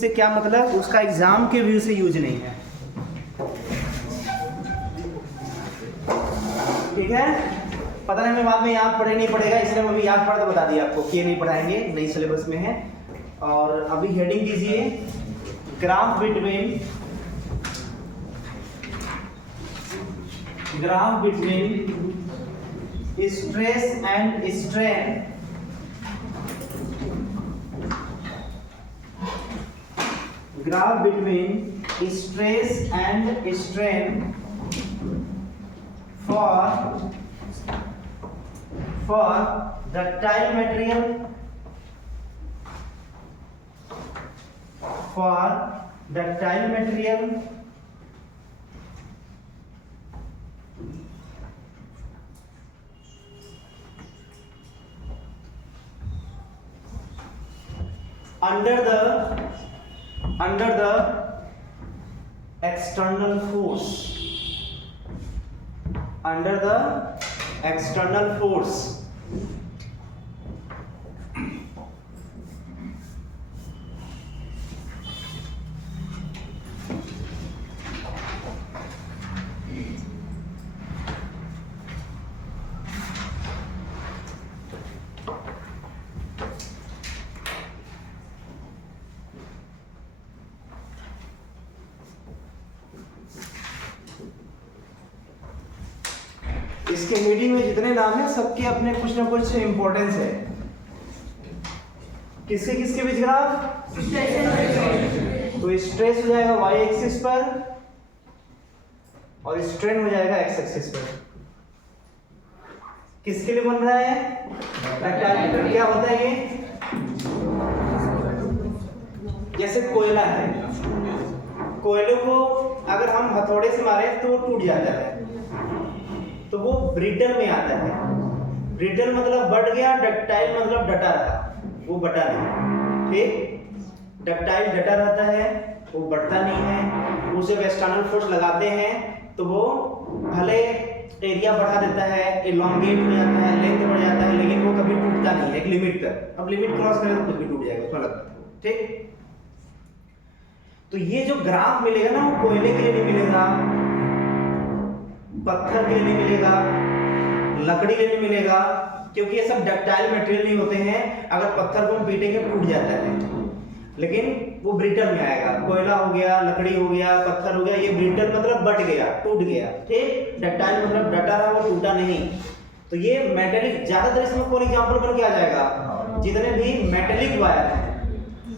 से क्या मतलब, उसका एग्जाम के व्यू से यूज नहीं है। ठीक है, पता नहीं मैं बाद में याद पड़े नहीं पड़ेगा, इसलिए मैं अभी याद पड़ा तो बता दिया आपको कि ये नहीं पढ़ाएंगे, नई सिलेबस में है। और अभी हेडिंग कीजिए graph between stress and strain graph between stress and strain for ductile material, under the external force, इसके हेडिंग में जितने नाम है सबके अपने कुछ ना कुछ इंपॉर्टेंस है। किसके किसके बीच ग्राफ, तो स्ट्रेस हो जाएगा y एक्सिस पर और स्ट्रेन हो जाएगा x एक्सिस पर। किसके लिए बन रहा है, डक्टाइल। क्या होता है ये, जैसे कोयला है, कोयले को अगर हम हथौड़े से मारे तो टूट जाता है, तो वो ब्रिटल में आता है। ब्रिटल मतलब बढ़ गया, डक्टाइल मतलब डटा रहा, वो बटा नहीं। ठीक, डक्टाइल डटा रहता है, वो बढ़ता नहीं है। उसे एक्सटर्नल फोर्स लगाते हैं तो वो भले एरिया बढ़ा देता है, एलोंगेट हो जाता है, लेंथ बढ़ जाता है, लेकिन वो कभी टूटता नहीं है एक लिमिट तक। अब लिमिट क्रॉस करें तो कुछ भी टूट जाएगा, उसमें लगता है। ठीक, तो ये जो ग्राफ मिलेगा ना, वो कोयले के लिए नहीं मिलेगा, पत्थर के लिए नहीं मिलेगा, लकड़ी के लिए नहीं मिलेगा, क्योंकि ये सब डक्टाइल मटेरियल नहीं होते हैं। अगर पत्थर को हम पीटेंगे टूट जाता है, लेकिन वो ब्रिटल में आएगा। कोयला हो गया, लकड़ी हो गया, पत्थर हो गया, ये ब्रिटल मतलब बट गया, टूट गया। ठीक, डक्टाइल मतलब डटा रहा, वो टूटा नहीं। तो ये मेटेलिक, ज्यादातर इसमें कौन एग्जांपल बन के आ जाएगा, जितने भी मेटेलिक वायर है,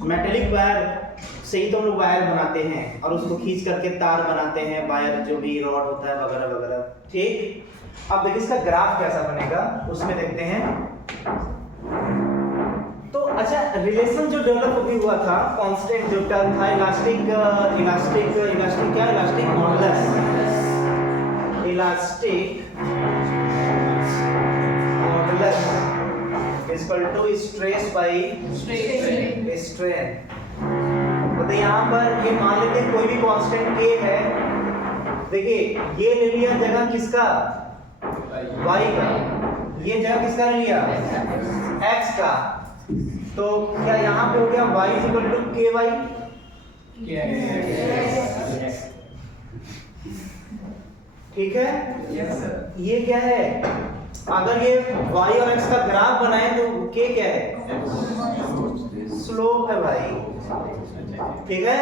मेटेलिक वायर से ही तो हम लोग वायर बनाते हैं और उसको खींच करके तार बनाते हैं, वायर जो भी रॉड होता है वगैरह वगैरह। ठीक, अब देखिए इसका ग्राफ कैसा बनेगा, उसमें देखते हैं। तो अच्छा, रिलेशन जो डेवलप अभी हुआ था, कांस्टेंट जो टर्म था, इलास्टिक क्या, elastic modulus, equal to stress by strain. तो यहाँ पर ये मान लेते हैं कोई भी कांस्टेंट k है। देखिए ये ले लिया जगह किसका, y का, ये जगह किसका ले लिया, x का। तो क्या यहाँ पे हो गया y इक्वल टू ky, ठीक है। ये क्या है, अगर ये y और x का ग्राफ बनाए तो k क्या है, स्लोप है भाई। ठीक है,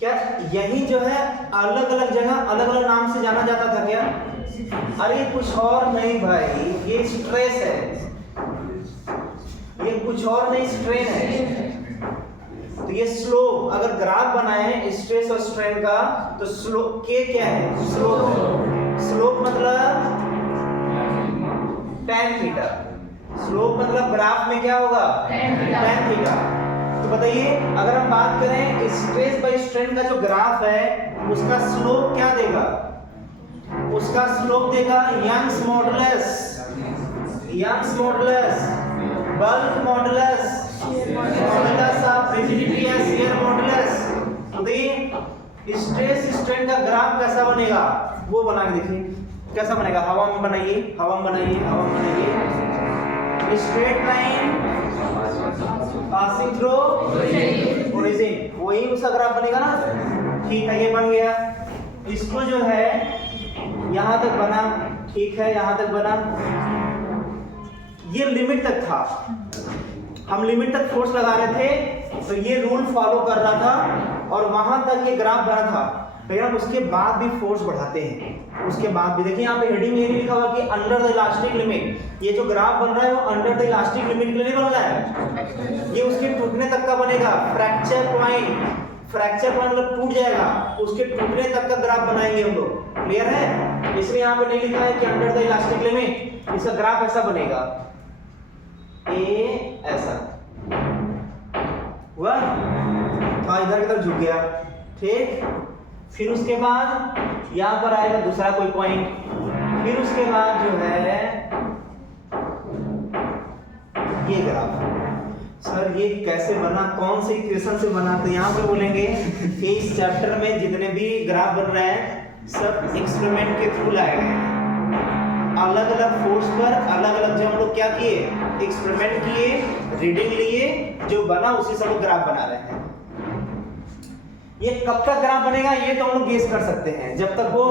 क्या यही जो है अलग अलग जगह अलग अलग नाम से जाना जाता था क्या, अरे कुछ और नहीं भाई, ये स्ट्रेस है, ये कुछ और नहीं स्ट्रेन है। तो ये स्लोप, अगर ग्राफ बनाए स्ट्रेस और स्ट्रेन का, तो स्लोप के क्या है, स्लोप। स्लोप मतलब tan थीटा, स्लोप मतलब ग्राफ में क्या होगा, tan थीटा। तो बताइए अगर हम बात करें स्ट्रेस बाय स्ट्रेन का जो ग्राफ है, उसका स्लोप क्या देगा, उसका स्लोप देगा Young's modulus, bulk modulus, modulus of rigidity या शियर मॉडुलस। तो स्ट्रेस स्ट्रेन का ग्राफ कैसा बनेगा, वो बना के देखिए कैसा बनेगा। हवा में बनाइए, स्ट्रेट लाइन passing through उसका ग्राफ बनेगा ना, ठीक है, ये बन गया। इसको जो है यहाँ तक बना, ठीक है, यहाँ तक बना, ये लिमिट तक था, हम लिमिट तक फोर्स लगा रहे थे तो ये रूल फॉलो कर रहा था और वहां तक ये ग्राफ बना था। लेकिन हम उसके बाद भी फोर्स बढ़ाते हैं, उसके बाद भी देखिए यहाँ पे हेडिंग ये नहीं लिखा हुआ कि अंडर द इलास्टिक लिमिट। ये जो ग्राफ बन रहा है वो अंडर द इलास्टिक लिमिट के लिए नहीं बन रहा है, ये उसके टूटने तक का बनेगा। फ्रैक्चर पॉइंट, फ्रैक्चर पॉइंट मतलब टूट जाएगा, उसके टूटने तक का ग्राफ बनाएंगे हम लोग। क्लियर है? इसलिए यहाँ पे नहीं लिखा है कि अंडर द इलास्टिक लिमिट, इसका ग्राफ ऐसा बनेगा, ए ऐसा हुआ, तो इधर की तरफ झुक गया, ठीक। फिर उसके बाद यहाँ पर आएगा दूसरा कोई पॉइंट, फिर उसके बाद जो है ये ग्राफ। सर ये कैसे बना, कौन से इक्वेशन से बना? तो यहाँ पे बोलेंगे कि इस चैप्टर में जितने भी ग्राफ बन रहे हैं सब एक्सपेरिमेंट के थ्रू लाए गए हैं। अलग अलग फोर्स पर अलग अलग जो हम लोग क्या किए, एक्सपेरिमेंट किए, रीडिंग लिए, जो बना उसी से हम लोग ग्राफ बना रहे हैं। ये कब तक ग्राफ बनेगा ये तो हम लोग गेस कर सकते हैं, जब तक वो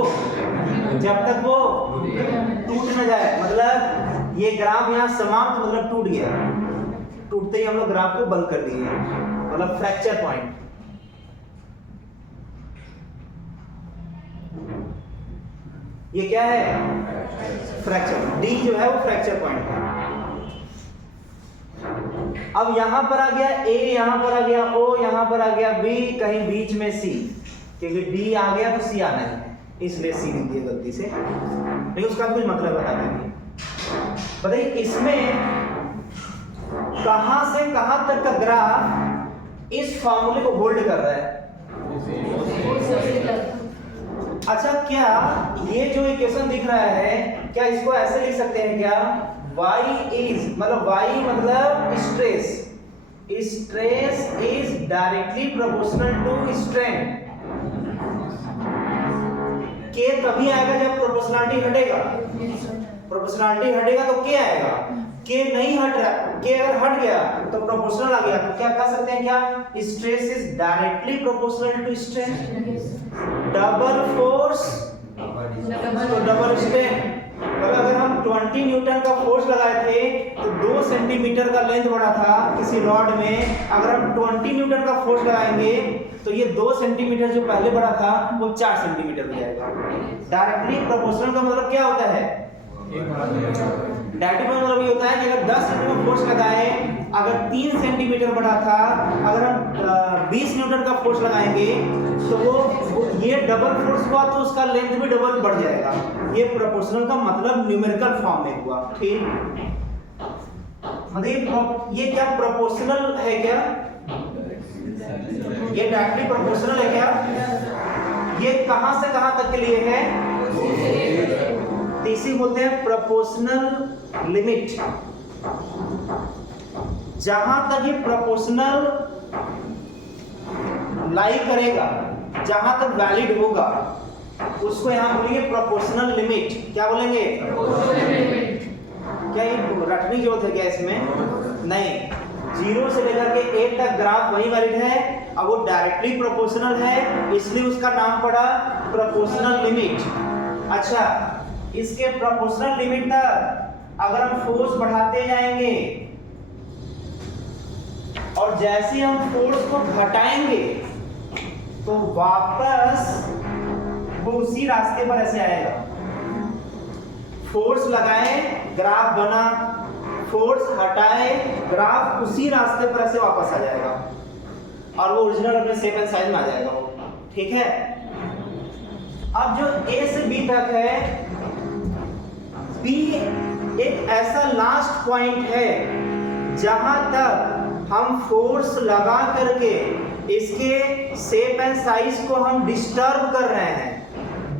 टूट न जाए। मतलब ये ग्राफ यहाँ समाप्त, मतलब टूट गया, टूटते ही हम लोग ग्राफ को बंद कर दिए, मतलब फ्रैक्चर पॉइंट। ये क्या है? फ्रैक्चर। डी जो है वो फ्रैक्चर पॉइंट है। अब यहां पर आ गया ए, यहां पर आ गया ओ, यहां पर आ गया बी, कहीं बीच में सी, क्योंकि डी आ गया तो सी आना है, इसलिए सी लिख दिया गलती से, लेकिन उसका कुछ मतलब बता देंगे। बताइए इसमें कहां से कहां तक का ग्राफ इस फॉर्मूले को होल्ड कर रहा है? अच्छा, क्या ये जो इक्वेशन दिख रहा है, क्या इसको ऐसे लिख सकते हैं क्या? y is, मतलब y मतलब stress, stress is directly proportional to strain. k तभी आएगा जब प्रोपोर्शनलिटी हटेगा, प्रोपोर्शनलिटी हटेगा तो k आएगा। k नहीं हट रहा, k अगर हट गया तो प्रोपोर्शनल आ गया, तो क्या कह सकते हैं, क्या stress is directly proportional to strain. Double force तो डबल स्ट्रेन। अगर हम 20 न्यूटन का फोर्स लगाए थे तो 2 सेंटीमीटर का लेंथ बढ़ा था किसी रॉड में, अगर हम 20 न्यूटन का फोर्स लगाएंगे तो ये 2 सेंटीमीटर जो पहले बढ़ा था वो 4 सेंटीमीटर हो जाएगा। डायरेक्टली प्रोपोर्शनल का मतलब क्या होता है? डायरेक्टली मतलब ये होता है कि अगर 10 न्यूटन फोर्स लगाए, अगर 3 सेंटीमीटर बढ़ा था, अगर हम 20 न्यूटन का फोर्स लगाएंगे तो वो ये डबल फोर्स हुआ तो उसका लेंथ भी डबल बढ़ जाएगा। ये प्रोपोर्शनल का मतलब न्यूमेरिकल फॉर्म में हुआ, ठीक। मतलब ये क्या प्रोपोर्शनल है क्या? ये डायरेक्टली प्रोपोर्शनल है क्या? ये कहां से कहां तक के लिए है? इसी बोलते हैं प्रोपोर्शनल लिमिट। जहां तक ये प्रोपोर्शनल लाई करेगा, जहां तक वैलिड होगा, उसको यहां बोलेंगे प्रोपोर्शनल लिमिट। क्या बोलेंगे? क्या ये रटने की जरूरत है क्या इसमें? नहीं, 0 से लेकर के 8 तक ग्राफ वही वैलिड है। अब वो डायरेक्टली प्रोपोर्शनल है इसलिए उसका नाम पड़ा प्रोपोर्शनल लिमिट। अच्छा, इसके प्रोपोर्शनल लिमिट तक अगर हम फोर्स बढ़ाते जाएंगे और जैसे हम फोर्स को घटाएंगे तो वापस वो उसी रास्ते पर ऐसे आएगा। फोर्स लगाए, ग्राफ बना, फोर्स हटाए, ग्राफ उसी रास्ते पर ऐसे वापस आ जाएगा और वो ओरिजिनल अपने शेप एंड साइज में आ जाएगा वो, ठीक है। अब जो A से B तक है, B एक ऐसा लास्ट पॉइंट है जहां तक हम फोर्स लगा करके इसके शेप एंड साइज को हम डिस्टर्ब कर रहे हैं।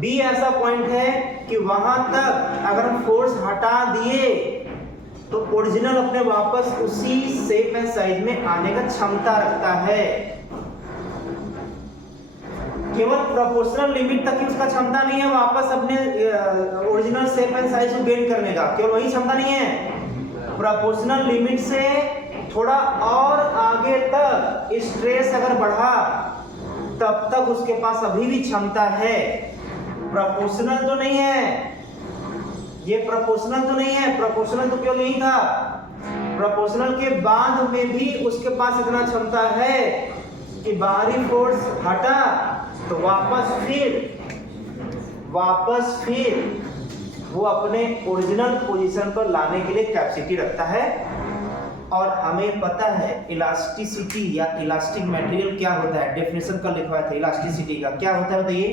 B ऐसा पॉइंट है कि वहां तक अगर हम फोर्स हटा दिए तो ओरिजिनल अपने वापस उसी शेप एंड साइज में आने का क्षमता रखता है। केवल प्रोपोर्शनल लिमिट तक ही उसका क्षमता नहीं है वापस अपने ओरिजिनल शेप एंड साइज को गेन करने का, केवल वही क्षमता नहीं है। प्रोपोर्शनल लिमिट से थोड़ा और आगे तक स्ट्रेस अगर बढ़ा तब तक उसके पास अभी भी क्षमता है। प्रोपोर्शनल तो नहीं है, ये प्रोपोर्शनल तो नहीं है, प्रोपोर्शनल तो क्यों नहीं था, प्रोपोर्शनल के बाद में भी उसके पास इतना क्षमता है कि बाहरी फोर्स हटा तो वापस फिर वो अपने ओरिजिनल पोजीशन पर लाने के लिए कैपेसिटी रखता है। और हमें पता है इलास्टिसिटी या इलास्टिक मटेरियल क्या होता है, डेफिनेशन का लिखा था इलास्टिसिटी का, क्या होता है बताइए?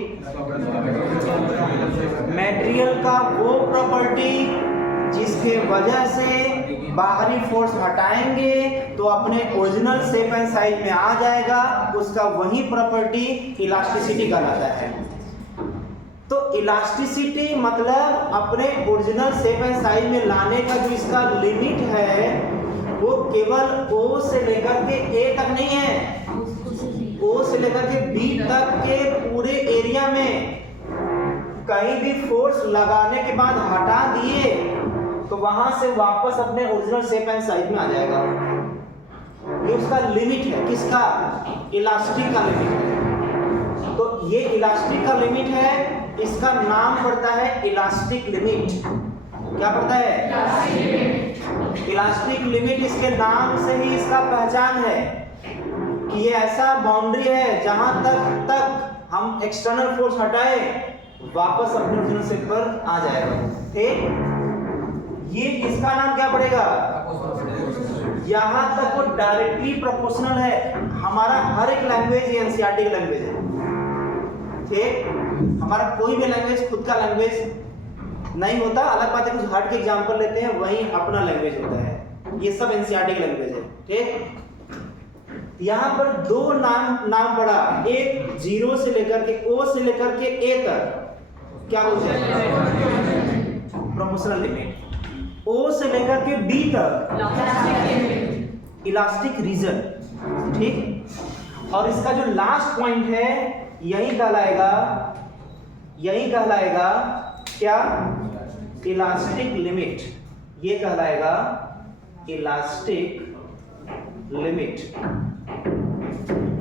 मटेरियल का वो प्रॉपर्टी जिसके वजह से बाहरी फोर्स हटाएंगे तो अपने ओरिजिनल शेप एंड साइज में आ जाएगा, उसका वही प्रॉपर्टी इलास्टिसिटी कहलाता है। तो इलास्टिसिटी मतलब अपने ओरिजिनल शेप एंड साइज में लाने का जो इसका लिमिट है वो केवल O से लेकर के A तक नहीं है, O से लेकर के B तक के पूरे एरिया में कहीं भी फोर्स लगाने के बाद हटा दिए तो वहां से वापस अपने ओरिजिनल शेप एंड साइज में आ जाएगा। ये उसका लिमिट है, किसका? इलास्टिक का लिमिट है। तो ये इलास्टिक का लिमिट है, इसका नाम पड़ता है इलास्टिक लिमिट। क्या पड़ता है? Elastic limit. इसके नाम से ही इसका पहचान है कि ये ऐसा बाउंड्री है जहां तक हम एक्सटर्नल फोर्स हटाए वापस अपने ओरिजिनल शेप पर आ जाएगा। ठीक, ये इसका नाम क्या पड़ेगा? यहां तक वो डायरेक्टली प्रोपोर्शनल है। हमारा हर एक लैंग्वेज एनसीईआरटी का लैंग्वेज है। ठीक, हमारा कोई भी लैंग्वेज खुद का लैंग्वेज नहीं होता, अलग बात है कुछ हट के एग्जांपल लेते हैं, वही अपना लैंग्वेज होता है। ये सब एनसीईआरटी का लैंग्वेज है। ठीक, यहाँ पर दो नाम पड़ा, एक 0 से लेकर के O से लेकर के A तक, क्या बोलते हैं? Proportional limit. O से लेकर के B तक इलास्टिक रीजन। ठीक, और इसका जो लास्ट पॉइंट है यही कहलाएगा क्या? Elastic limit. ये कहलाएगा इलास्टिक लिमिट।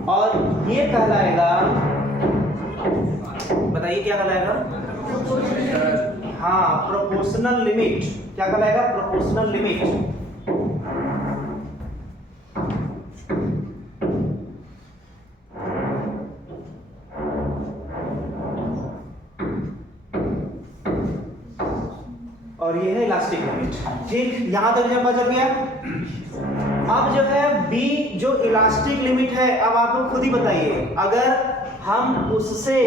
और ये कहलाएगा, बताइए क्या कहलाएगा? हाँ, प्रोपोर्शनल लिमिट। क्या कहलाएगा? Proportional limit. और ये है इलास्टिक लिमिट। ठीक, यहां तक जब बच गया। अब जो है B जो इलास्टिक लिमिट है, अब आप लोग खुद ही बताइए, अगर हम उससे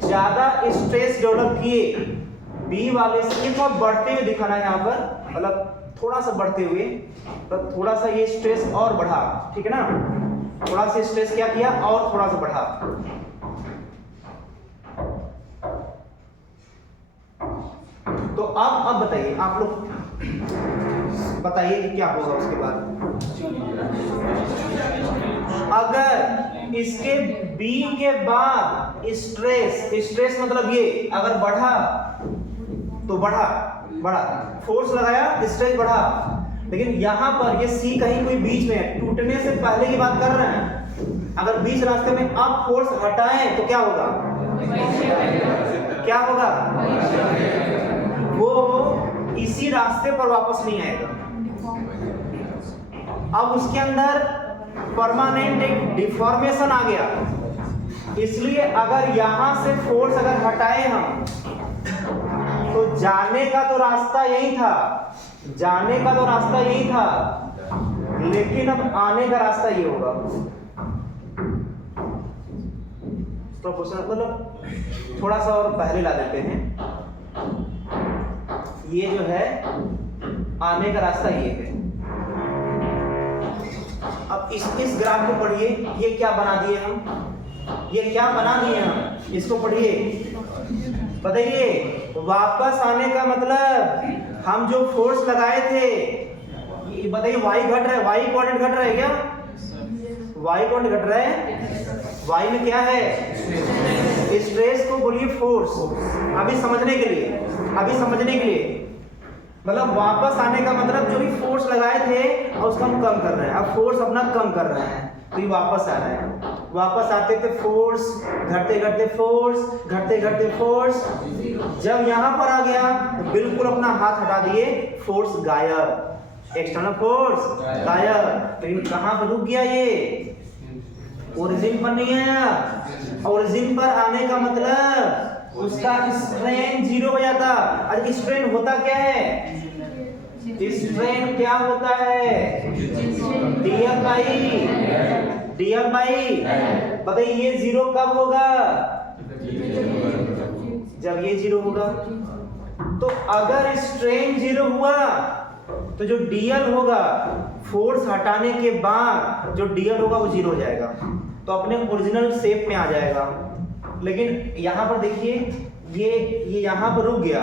ज्यादा स्ट्रेस डेवलप किए B वाले से, तो बढ़ते हुए दिखाना है यहाँ पर, मतलब थोड़ा सा बढ़ते हुए, तो थोड़ा सा ये स्ट्रेस और बढ़ा, ठीक है ना, थोड़ा सा स्ट्रेस क्या किया और थोड़ा सा बढ़ा। तो अब बताइए, आप लोग बताइए कि क्या होगा उसके बाद। अगर इसके B के बाद स्ट्रेस मतलब ये अगर बढ़ा तो बढ़ा, फोर्स लगाया, स्ट्रेस बढ़ा, लेकिन यहां पर ये C कहीं कोई बीच में है, टूटने से पहले की बात कर रहे हैं। अगर बीच रास्ते में अब फोर्स हटाएं तो क्या होगा? क्या होगा? वो इसी रास्ते पर वापस नहीं आएगा। अब उसके अंदर परमानेंट एक डिफॉर्मेशन आ गया। इसलिए अगर यहां से फोर्स अगर हटाए हम तो जाने का तो रास्ता यही था, लेकिन अब आने का रास्ता ये होगा। प्रोपोर्शनल मतलब थोड़ा सा और पहले ला देते हैं। ये जो है आने का रास्ता ये है। अब इस ग्राफ को पढ़िए, ये क्या बना दिए हम, इसको पढ़िए, बताइए। वापस आने का मतलब हम जो फोर्स लगाए थे, बताइए y घट रहा है, y कोऑर्डिनेट घट रहा है क्या? y कोऑर्डिनेट घट रहा है, y में क्या है? स्ट्रेस को बोलिए फोर्स। अभी समझने के लिए मतलब वापस आने का मतलब जो भी फोर्स लगाए थे और उसको हम कम कर रहे हैं, अब फोर्स अपना कम कर रहे हैं, तो ये वापस आ रहा है, वापस आते थे फोर्स, घटते घटते फोर्स, घटते घटते फोर्स, जब यहाँ पर आ गया तो बिल्कुल अपना हाथ हटा दिए, फोर्स गायब, एक्सटर्नल फोर्स गायब। लेकिन कहाँ पर रुक गया ये, ओरिजिन पर नहीं आया। ओरिजिन पर आने का मतलब उसका स्ट्रेन जीरो हो जाता। और स्ट्रेन होता क्या है, स्ट्रेन क्या होता है, डीएफ बाई बताइए, ये जीरो कब होगा, जब ये जीरो होगा। तो अगर स्ट्रेन जीरो हुआ तो जो डीएल होगा, फोर्स हटाने के बाद जो डीएल होगा वो जीरो हो जाएगा, तो अपने ओरिजिनल शेप में आ जाएगा। लेकिन यहाँ पर देखिए ये यहाँ पर रुक गया,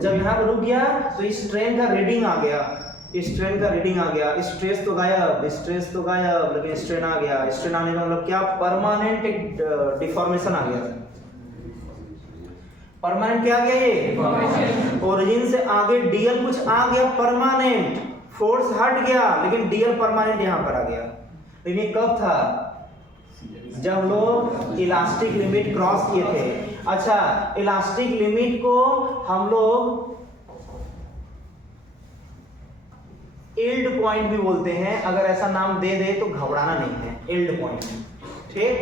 जब यहाँ पर रुक गया तो स्ट्रेन का रीडिंग आ गया, स्ट्रेन का रीडिंग आ गया, स्ट्रेस तो गायब, स्ट्रेस तो गायब, लेकिन स्ट्रेन आ गया। स्ट्रेन आने का मतलब क्या, परमानेंट एक डिफॉर्मेशन आ गया। परमानेंट क्या आ गया, ये ओरिजिन से आगे डीएल कुछ आ गया परमानेंट, फोर्स हट गया लेकिन डीएल परमानेंट यहाँ पर आ गया। लेकिन ये कब था, जब लोग इलास्टिक लिमिट क्रॉस किए थे। अच्छा, इलास्टिक लिमिट को हम लोग यील्ड पॉइंट भी बोलते हैं, अगर ऐसा नाम दे दे तो घबराना नहीं है, यील्ड पॉइंट, ठीक।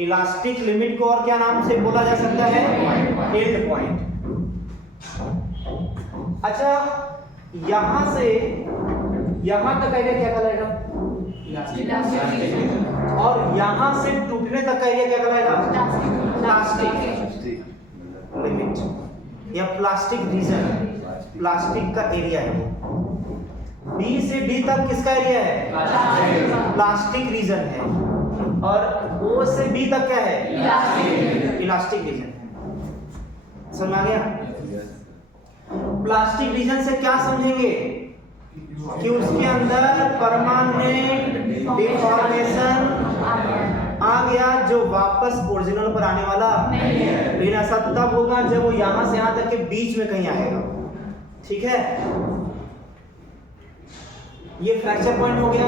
इलास्टिक लिमिट को और क्या नाम से बोला जा सकता है, यील्ड पॉइंट। अच्छा, यहां से यहां तक एरिया क्या कहलाएगा, और यहां से टूटने तक का एरिया क्या कहलाएगा, प्लास्टिक लिमिट या प्लास्टिक रीजन, प्लास्टिक का एरिया है वो। बी से डी तक किसका एरिया है, प्लास्टिक रीजन है, और ओ से बी तक क्या है, इलास्टिक रीजन है। समझ आ गया। प्लास्टिक रीजन से क्या समझेंगे कि उसके अंदर परमानेंट डिफॉर्मेशन आ गया जो वापस ओरिजिनल पर आने वाला नहीं है। लेकिन ऐसा तब होगा जब वो यहां से यहां तक के बीच में कहीं आएगा, ठीक है। ये फ्रैक्चर पॉइंट हो गया,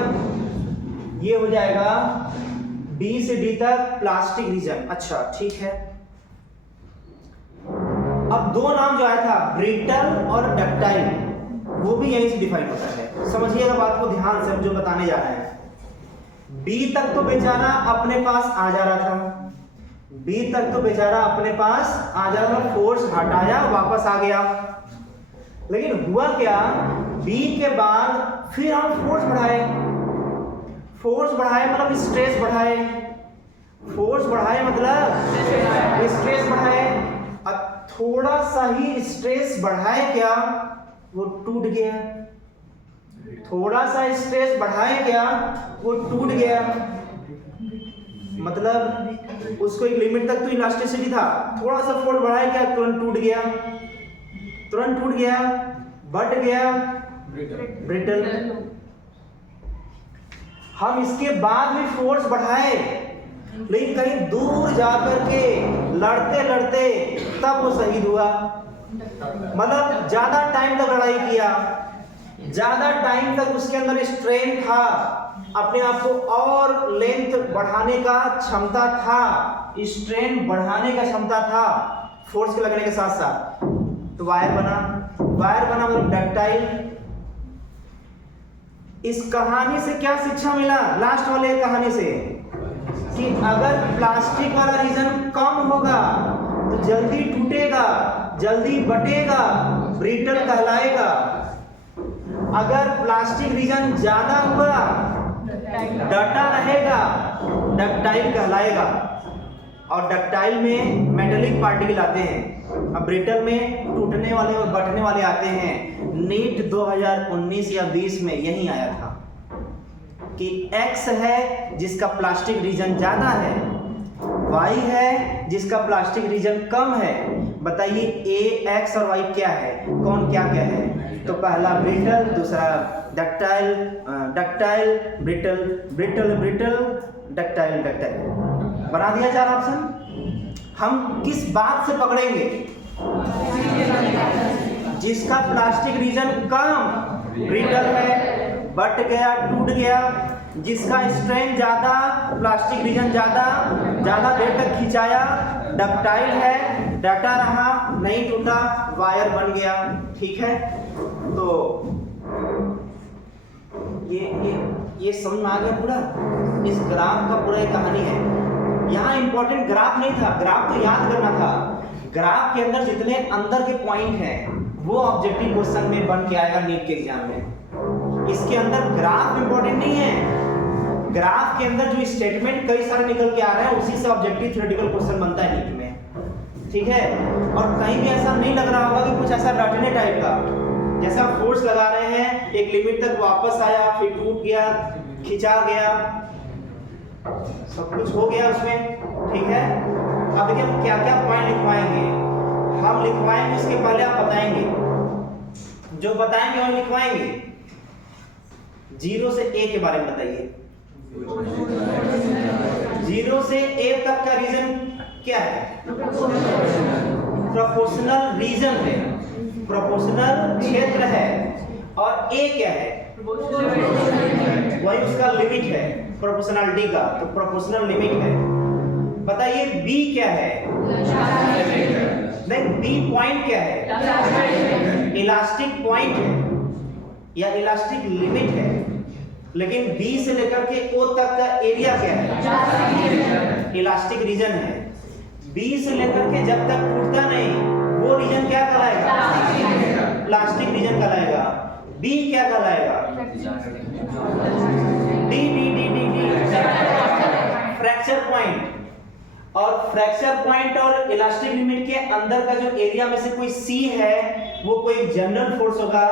ये हो जाएगा बी से डी तक प्लास्टिक रीजन। अच्छा, ठीक है। अब दो नाम जो आया था, ब्रिटल और डक्टाइल, वो भी यहीं से डिफाइन होता है। समझिएगा बात को ध्यान से, हम जो बताने जा रहे हैं। बी तक तो बेचारा अपने पास आ जा रहा था, बी तक तो बेचारा अपने पास आ जा रहा था, फोर्स हटाया वापस आ गया। लेकिन हुआ क्या, बी के बाद फिर हम फोर्स बढ़ाए, फोर्स बढ़ाए मतलब स्ट्रेस बढ़ाए, फोर्स बढ़ाए मतलब स्ट्रेस बढ़ाए। अब थोड़ा सा ही स्ट्रेस बढ़ाए क्या, वो टूट गया। थोड़ा सा स्ट्रेस बढ़ाए क्या, वो टूट गया। मतलब उसको एक लिमिट तक तो इलास्टिसिटी था, थोड़ा सा फोर्स बढ़ाए क्या, तुरंत टूट गया, तुरंत टूट गया, बट गया, ब्रिटल। हम इसके बाद भी फोर्स बढ़ाए, लेकिन कहीं दूर जाकर के लड़ते लड़ते तब वो शहीद हुआ। मतलब ज्यादा टाइम तक लड़ाई किया, ज्यादा टाइम तक उसके अंदर स्ट्रेन था, अपने आप को और लेंथ बढ़ाने का क्षमता था, स्ट्रेन बढ़ाने का क्षमता था फोर्स के लगने के साथ साथ। तो वायर बना, वायर बना मतलब डक्टाइल। इस कहानी से क्या शिक्षा मिला, लास्ट वाले कहानी से, कि अगर प्लास्टिक वाला रीजन कम होगा तो जल्दी टूटेगा, जल्दी बटेगा, ब्रिटल कहलाएगा। अगर प्लास्टिक रीजन ज्यादा हुआ, डटा रहेगा, डक्टाइल कहलाएगा। और डक्टाइल में मेटेलिक पार्टिकल आते हैं, अब ब्रिटल में टूटने वाले और बटने वाले आते हैं। नीट 2019 या 20 में यही आया था कि X है जिसका प्लास्टिक रीजन ज्यादा है, Y है जिसका प्लास्टिक रीजन कम है। बताइए A, X और Y क्या है, कौन क्या क्या है? तो पहला ब्रिटल, दूसरा ductile, ductile brittle, brittle brittle, ductile ductile. बना दिया चार ऑप्शन। हम किस बात से पकड़ेंगे? जिसका प्लास्टिक रीजन कम, ब्रिटल है, बट गया, टूट गया, जिसका स्ट्रेंथ ज्यादा, प्लास्टिक रीजन ज्यादा, ज्यादा देर तक खिंचाया, डक्टाइल है, डटा रहा, नहीं टूटा, वायर बन गया। ठीक है, तो ये समझ में आ गया पूरा। इस ग्राफ का पूरा एक कहानी है। यहाँ इंपॉर्टेंट ग्राफ नहीं था, ग्राफ तो याद करना था। ग्राफ के अंदर जितने अंदर के पॉइंट हैं वो ऑब्जेक्टिव क्वेश्चन में बन के आएगा नीट के एग्जाम में। इसके अंदर ग्राफ इंपॉर्टेंट नहीं है, ग्राफ के अंदर जो स्टेटमेंट कई सारे निकल के आ रहे हैं उसी से ऑब्जेक्टिव थ्योरेटिकल क्वेश्चन बनता है नीट में। ठीक है, और कहीं भी ऐसा नहीं लग रहा होगा कि कुछ ऐसा रटने टाइप का, जैसा फोर्स लगा रहे हैं एक लिमिट तक वापस आया, फिर टूट गया, खिंचा गया, सब कुछ हो गया उसमें। ठीक है, अब देखिए हम क्या क्या पॉइंट लिखवाएंगे। हम लिखवाएंगे उसके पहले आप बताएंगे, जो बताएंगे हम लिखवाएंगे। 0 से A के बारे में बताइए। 0 से A तक का रीजन क्या है? प्रोपोर्शनल रीजन है, प्रोपोर्शनल क्षेत्र है। और A क्या है? वही उसका लिमिट है प्रोपोर्शनलिटी का, तो प्रोपोर्शनल लिमिट है। बताइए B क्या है? नहीं, B पॉइंट क्या है? इलास्टिक पॉइंट है या इलास्टिक लिमिट है। लेकिन B से लेकर के O तक का एरिया क्या है? इलास्टिक रीजन है। B से लेकर के जब तक टूटता नहीं वो रीजन क्या कहलाएगा? प्लास्टिक रीजन कहलाएगा। B क्या कहलाएगा? D fracture point. और फ्रैक्चर पॉइंट और इलास्टिक लिमिट के अंदर का जो एरिया में से कोई C है वो कोई जनरल फोर्स होगा।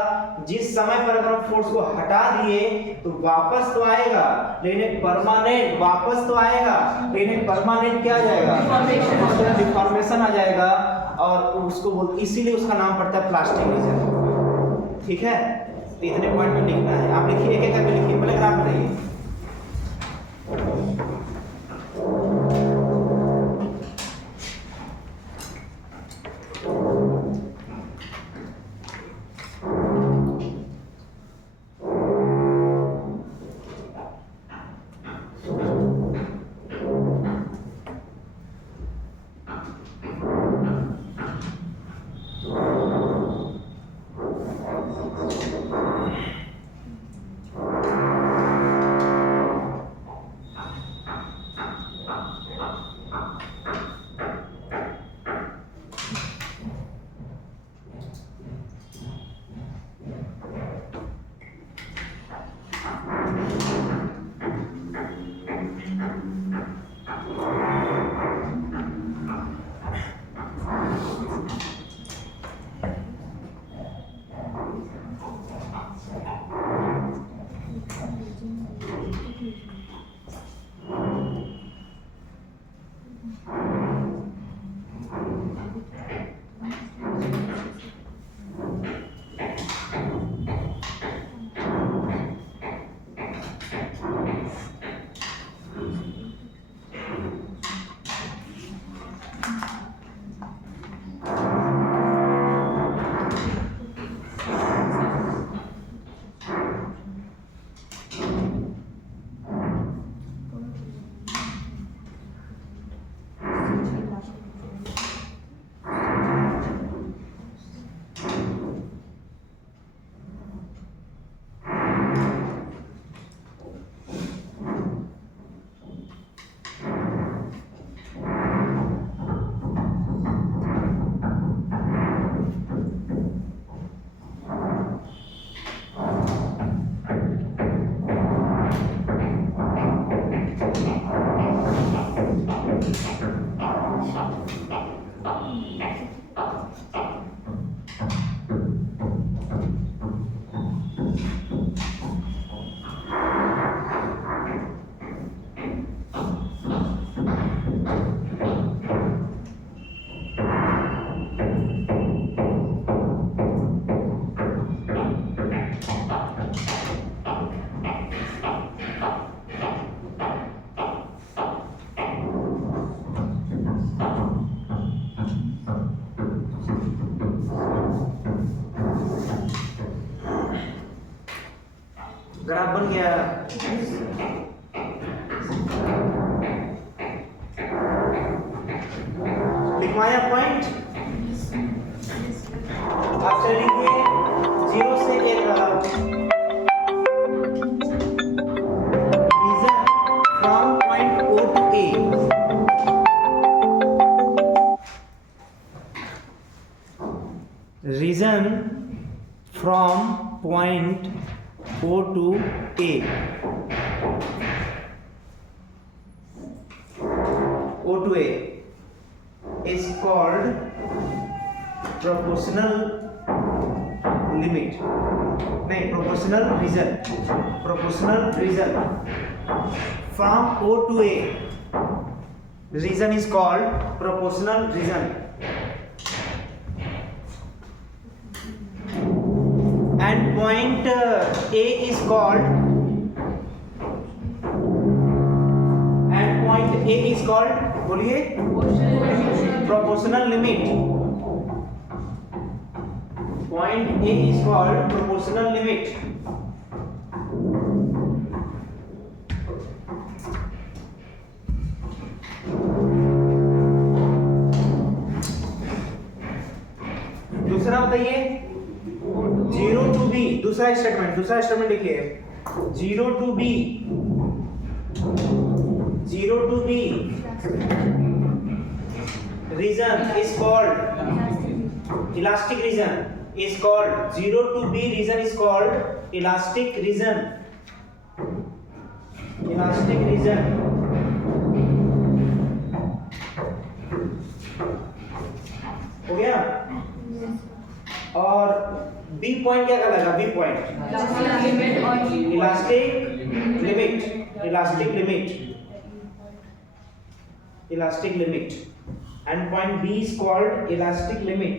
जिस समय पर अगर हम फोर्स को हटा दिए तो वापस तो आएगा, लेकिन एक परमानेंट वापस तो आएगा, लेकिन एक परमानेंट क्या आ जाएगा? डिफॉर्मेशन आ जाएगा। और उसको बोल, इसीलिए उसका नाम पड़ता है प्लास्टिक रीजन। ठीक है, तो इतने पॉइंट में लिखना है। आप लिखिए, एक एक करके लिखिए, पहले ग्राफ बनाइए। ग्राफ बन गया। लिखवाया पॉइंट, आप चलिए 0 से 1 region from point O to A। Region from point O to A। O to A is called proportional limit, नहीं proportional region, proportional region from O to A region is called proportional region, and point A is called, and point A is called, बोलिए, proportional limit। Point A is called proportional limit। दूसरा बताइए 0 to B, दूसरा statement लिखिए 0 to B, 0 to B region is called elastic region, is called 0 to B region is called elastic region, elastic region। हो गया। और B point क्या कहलाएगा? B point elastic limit, elastic limit, elastic limit, and point B is called elastic limit।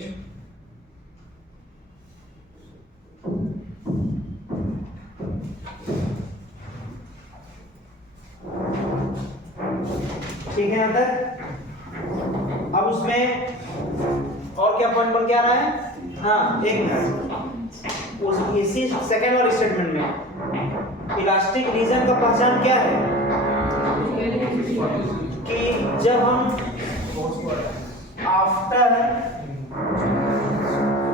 ठीक है यहां तक। अब उसमें और क्या पॉइंट बन के आ रहा है? हाँ एक मिनट, उस इसी सेकेंड वाले स्टेटमेंट में इलास्टिक रीजन का पहचान क्या है कि जब हम आफ्टर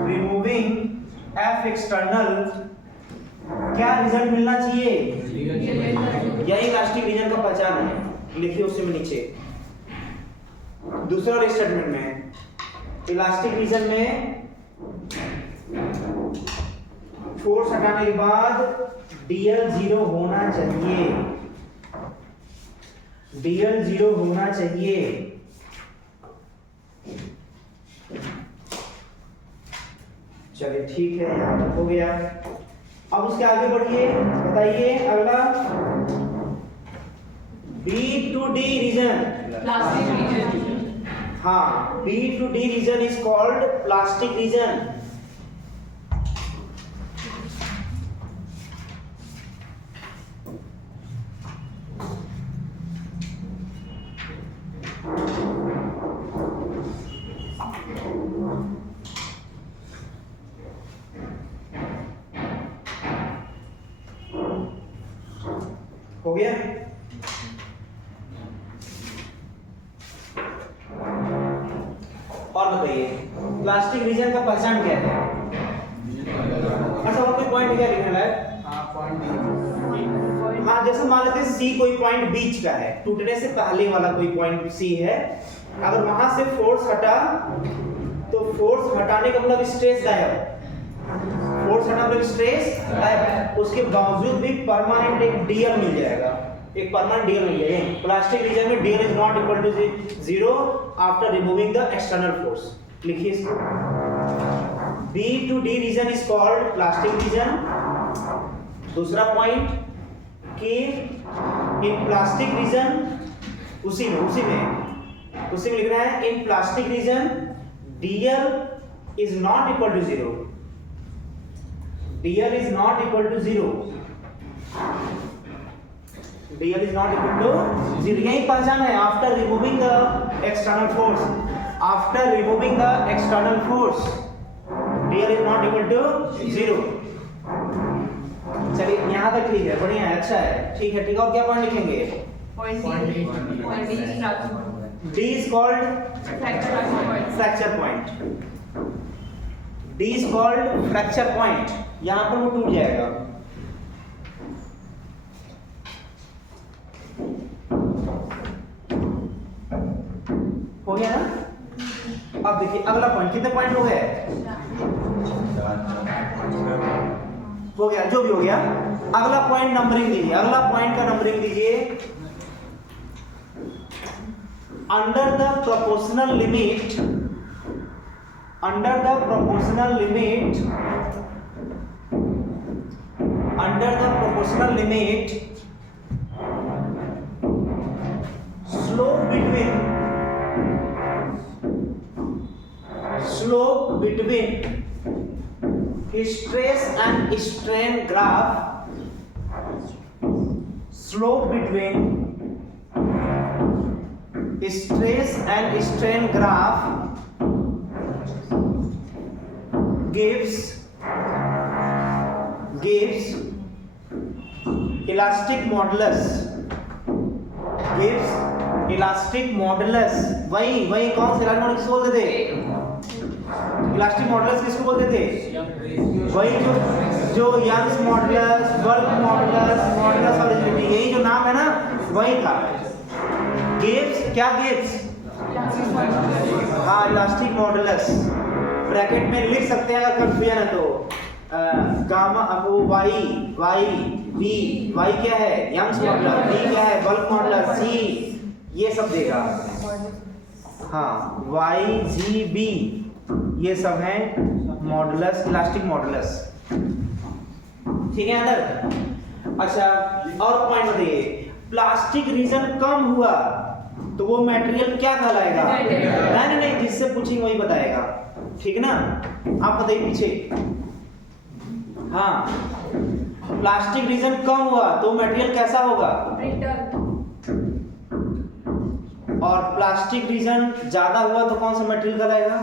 रिमूविंग F एक्सटर्नल क्या रिजल्ट मिलना चाहिए? यही इलास्टिक रीजन का पहचान है, लिखिए उसी में नीचे। दूसरा स्टेटमेंट में इलास्टिक रीजन में फोर्स हटाने के बाद DL 0 होना चाहिए, DL 0 होना चाहिए। चलिए ठीक है, यहाँ तक हो गया। अब उसके आगे बढ़िए, बताइए अगला B to D region, plastic region. हाँ B to D region is called plastic region. हो गया। और बताइए प्लास्टिक रीजन का पहचान क्या है? अच्छा और कोई पॉइंट क्या लिखना है? हाँ जैसे मान लेते हैं C कोई पॉइंट बीच का है, टूटने से पहले वाला कोई पॉइंट C है, अगर वहां से फोर्स हटा तो फोर्स हटाने का मतलब स्ट्रेस गायब, फोर्स हटाने मतलब स्ट्रेस गायब, उसके बावजूद भी परमानेंट एक DL मिल जाएगा, एक परमानेंट DL मिल जाएगा। प्लास्टिक रीजन में DL is not equal to 0 after removing the external force. लिखिए इसको, B to D region is called plastic region. दूसरा पॉइंट कि इन प्लास्टिक रीजन उसी में लिखना है, in plastic region DL is not equal to 0, DL is not equal to 0, DL is not equal to 0। यही पहचान है after removing the external force, after removing the external force DL is not equal to 0। चलिए यहाँ तक ठीक है, बढ़िया है, अच्छा है, ठीक है। और क्या पॉइंट लिखेंगे? D is called fracture point. D is called fracture point. यहाँ पर वो टूट जाएगा। हो गया ना? अब देखिए अगला पॉइंट, कितने पॉइंट हो गए? हो गया, जो भी हो गया। अगला पॉइंट नंबरिंग दीजिए, अगला पॉइंट का नंबरिंग दीजिए। Under the proportional limit, under the proportional limit, under the proportional limit, slope between stress and strain graph, slope between stress and strain graph gives elastic modulus, gives elastic modulus। वही कौन से elastic modulus किसको बोलते थे? Elastic modulus किसको बोलते थे? वही जो Young's modulus, bulk modulus, modulus of rigidity, यही जो नाम है ना, वही था। गिव्स, क्या गिव्स? हाँ, इलास्टिक मॉडुलस। ब्रैकेट में लिख सकते हैं अगर कंफ्यूजन है तो। गामा, अब वो वाई क्या है? Young's modulus. बी क्या है? Bulk modulus. सी ये सब देगा। हाँ, वाई जी बी ये सब है मॉडुलस, इलास्टिक मॉडुलस। ठीक है अंदर? अच्छा, और पॉइंट बताइए, प्लास्टिक रीजन कम हुआ तो वो मटेरियल क्या कहलाएगा? नहीं, जिससे पूछेंगे वही बताएगा। ठीक ना? आप बताइए पीछे। हाँ, प्लास्टिक रीजन कम हुआ तो मटेरियल कैसा होगा? और प्लास्टिक रीजन ज्यादा हुआ तो कौन सा मटेरियल कहलाएगा?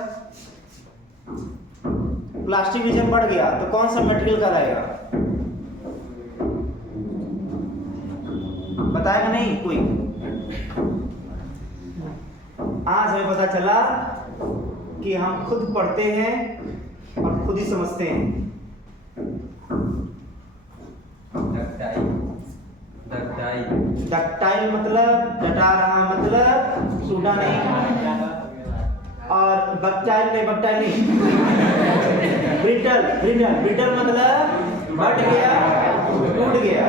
प्लास्टिक रीजन बढ़ गया तो कौन सा मटेरियल कहलाएगा? बताएगा नहीं कोई? आज हमें पता चला कि हम खुद पढ़ते हैं और खुद ही समझते हैं। डक्टाइल मतलब डटा रहा, मतलब सूडा नहीं। और बक्टाइल नहीं ब्रिटल मतलब बढ़ गया, टूट गया।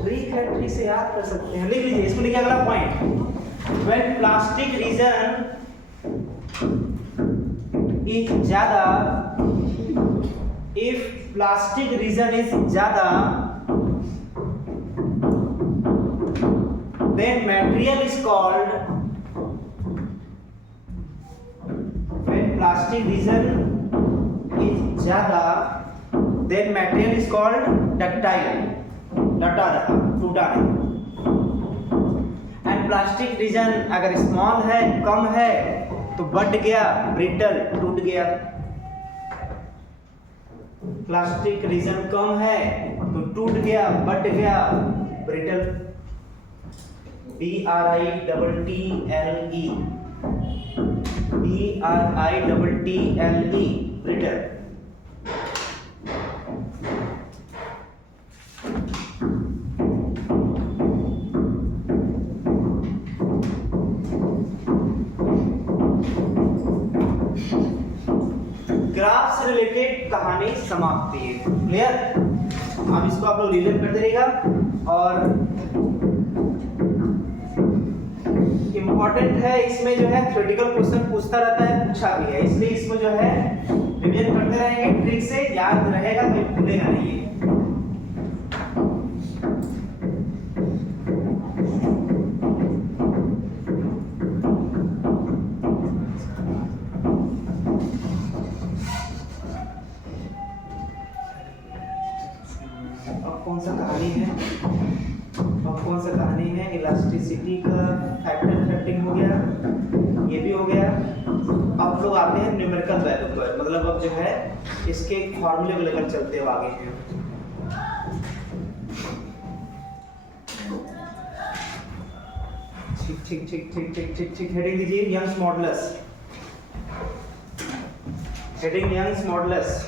ट्रिक है, ट्रिक से याद कर सकते हैं। लिख लीजिए इसको। लिखिए अगला point, when plastic region is ज्यादा, if plastic region is ज्यादा, then material is called, when plastic region is ज्यादा, then material is called ductile, डटा रहा, टूटा नहीं। एंड प्लास्टिक रीजन अगर स्मॉल है, कम है, तो बढ़ गया, ब्रिटल, टूट गया। प्लास्टिक रीजन कम है तो टूट गया, बढ़ गया, ब्रिटल। BRITTLE brittle. ग्राफ से रिलेटेड कहानी समाप्ति है। क्लियर? अब इसको आप लोग रिलेट करते रहेगा। और इम्पोर्टेंट है, इसमें जो है थ्योरेटिकल क्वेश्चन पूछता रहता है, पूछा भी है, इसलिए इसको जो है रिवीजन करते रहेंगे, ट्रिक से याद रहेगा, कोई भूलेगा नहीं। कौन सा कहानी है? इलास्टिसिटी का फैक्टिंग हो गया, ये भी हो गया। अब लोग आते हैं न्यूमेरिकल वैल्यू पर, मतलब अब जो है इसके फॉर्मूले को लेकर चलते हुए आगे हैं। ठीक हेडिंग दीजिए Young's modulus, heading Young's modulus.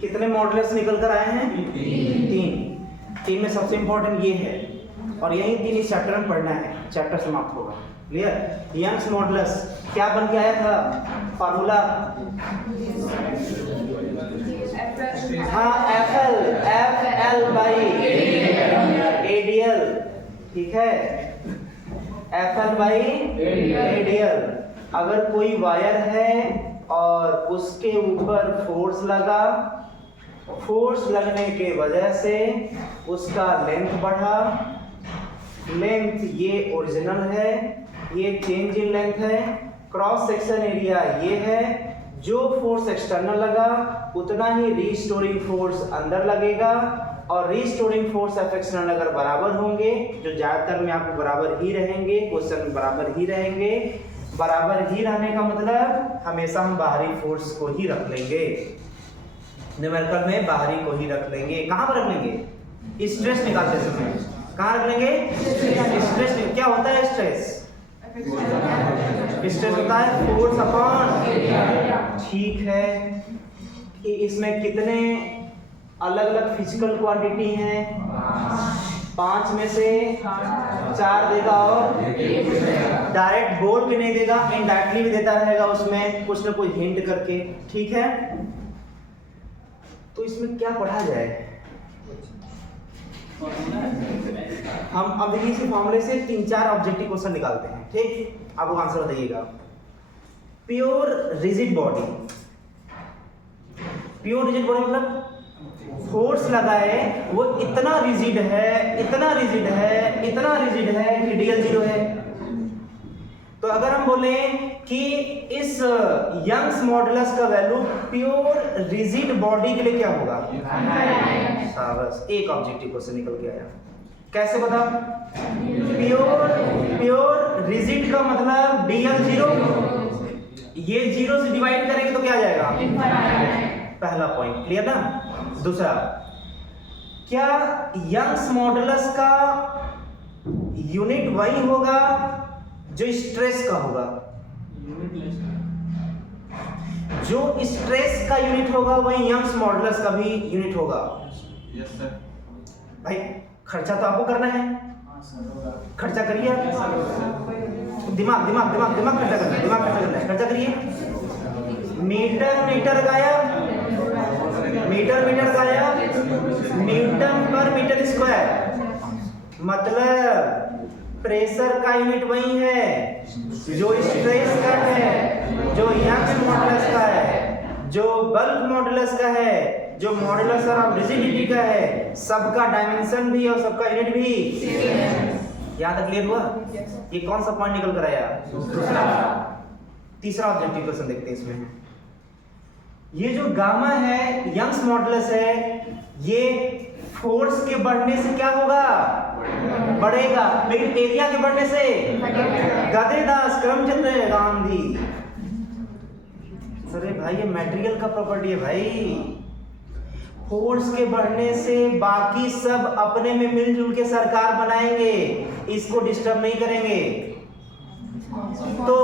कितने मॉडुलस निकल कर आए हैं? तीन में सबसे इंपॉर्टेंट ये है और यही 3 इस चैप्टर में पढ़ना है, चैप्टर समाप्त होगा। क्लियर? यंग्स मॉडुलस क्या बन के आया था फार्मूला? हाँ, एफ एल बाई एडीएल, ठीक है, एफ एल बाई एडीएल। अगर कोई वायर है और उसके ऊपर फोर्स लगा, फोर्स लगने के वजह से उसका लेंथ बढ़ा, लेंथ ये ओरिजिनल है, ये चेंज इन लेंथ है, क्रॉस सेक्शन एरिया ये है, जो फोर्स एक्सटर्नल लगा उतना ही रीस्टोरिंग फोर्स अंदर लगेगा और रीस्टोरिंग फोर्स एफ एक्सटर्नल अगर बराबर होंगे, जो ज्यादातर में आपको बराबर ही रहेंगे, क्वेश्चन में बराबर ही रहेंगे। बराबर ही रहने का मतलब हमेशा हम बाहरी फोर्स को ही रख लेंगे, न्यूमेरिकल में बाहरी को ही रख लेंगे। कहां पर रख लेंगे? स्ट्रेस निकालते समय कहां रख लेंगे? स्ट्रेस। क्या होता है स्ट्रेस? स्ट्रेस होता है फोर्स अपॉन, ठीक है। कि इसमें कितने अलग अलग फिजिकल क्वांटिटी हैं? 5 में से 4 देगा और डायरेक्ट बोल के नहीं देगा, इनडायरेक्टली भी देता रहेगा, उसमें कुछ ना कुछ हिंट करके, ठीक है। तो इसमें क्या पढ़ा जाए? हम अब देखिए इसी फॉर्मूले से 3-4 ऑब्जेक्टिव क्वेश्चन निकालते हैं, ठीक। आप लोग आंसर बताइएगा। Pure rigid body, pure rigid body मतलब फोर्स लगा है वो इतना रिजिड है, इतना रिजिड है, इतना रिजिड है कि डीएल 0 है। तो अगर हम बोले कि इस यंग्स मॉडुलस का वैल्यू प्योर रिजिड बॉडी के लिए क्या होगा? शाबाश, एक ऑब्जेक्टिव क्वेश्चन निकल के आया। कैसे बता? प्योर रिजिड का मतलब डीएल 0, ये 0 से डिवाइड करेंगे तो क्या आ जाएगा? पहला पॉइंट क्लियर ना। दूसरा, क्या यंग्स मॉडुलस का यूनिट वही होगा जो स्ट्रेस का होगा? जो स्ट्रेस का यूनिट होगा वही यंग्स मॉडुलस का भी यूनिट होगा। Yes sir. भाई खर्चा तो आपको करना है, खर्चा करिए। दिमाग दिमाग दिमाग दिमाग खर्चा करना है, दिमाग खर्चा करना है, खर्चा करिए। मीटर गायब, मीटर गायब, न्यूटन पर मीटर स्क्वायर, मतलब प्रेशर का यूनिट वही है जो स्ट्रेस का है, जो यंग्स मॉडुलस का है, जो बल्क मॉडुलस का है, जो मॉडुलस ऑफ रिजिडिटी का है। सबका डायमेंशन भी और सबका यूनिट भी। यहाँ तक क्लियर हुआ? ये कौन सा पॉइंट निकल कर आया? दूसरा। तीसरा ऑब्जेक्टिव क्वेश्चन देखते हैं इसमें। ये जो गामा है, यंग्स मॉडुलस है, ये फोर्स के बढ़ने से क्या होगा? बढ़ेगा, लेकिन एरिया के बढ़ने से गदेदास करमचंद गांधी। अरे भाई ये मटेरियल का प्रॉपर्टी है भाई। फोर्स के बढ़ने से बाकी सब अपने में मिलजुल के सरकार बनाएंगे, इसको डिस्टर्ब नहीं करेंगे। तो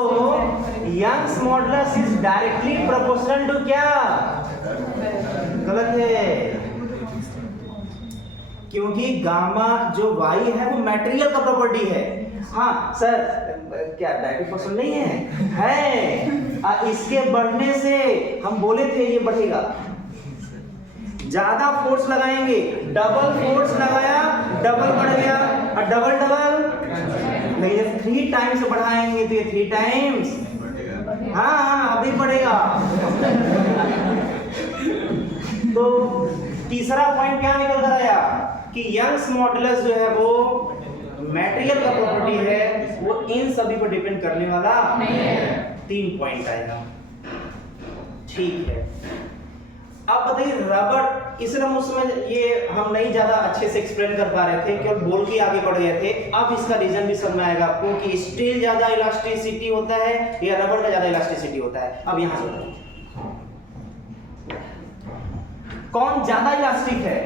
Young's modulus is directly proportional to क्या? गलत है, क्योंकि गामा जो वाई है वो मटेरियल का प्रॉपर्टी है। हाँ सर, क्या डायरेक्ट प्रोपोर्शनल नहीं है? इसके बढ़ने से हम बोले थे ये बढ़ेगा। ज्यादा फोर्स लगाएंगे, डबल फोर्स लगाया, डबल बढ़ गया, और डबल डबल, लेकिन 3 टाइम्स बढ़ाएंगे तो ये 3 टाइम्स, हाँ अभी बढ़ेगा। तो तीसरा पॉइंट क्या निकल कर आया कि यंग्स मॉडुलस जो है वो मटेरियल का प्रॉपर्टी है, वो इन सभी पर डिपेंड करने वाला नहीं है। 3 पॉइंट आएगा, ठीक है। अब बताइए रबड़, इस उसमें ये हम नहीं ज्यादा अच्छे से एक्सप्लेन कर पा रहे थे, केवल बोल के आगे बढ़ गए थे। अब इसका रीजन भी समझ में आएगा आपको कि स्टील ज्यादा इलास्टिसिटी होता है या रबड़ का ज्यादा इलास्टिसिटी होता है। अब यहाँ से कौन ज्यादा इलास्टिक है,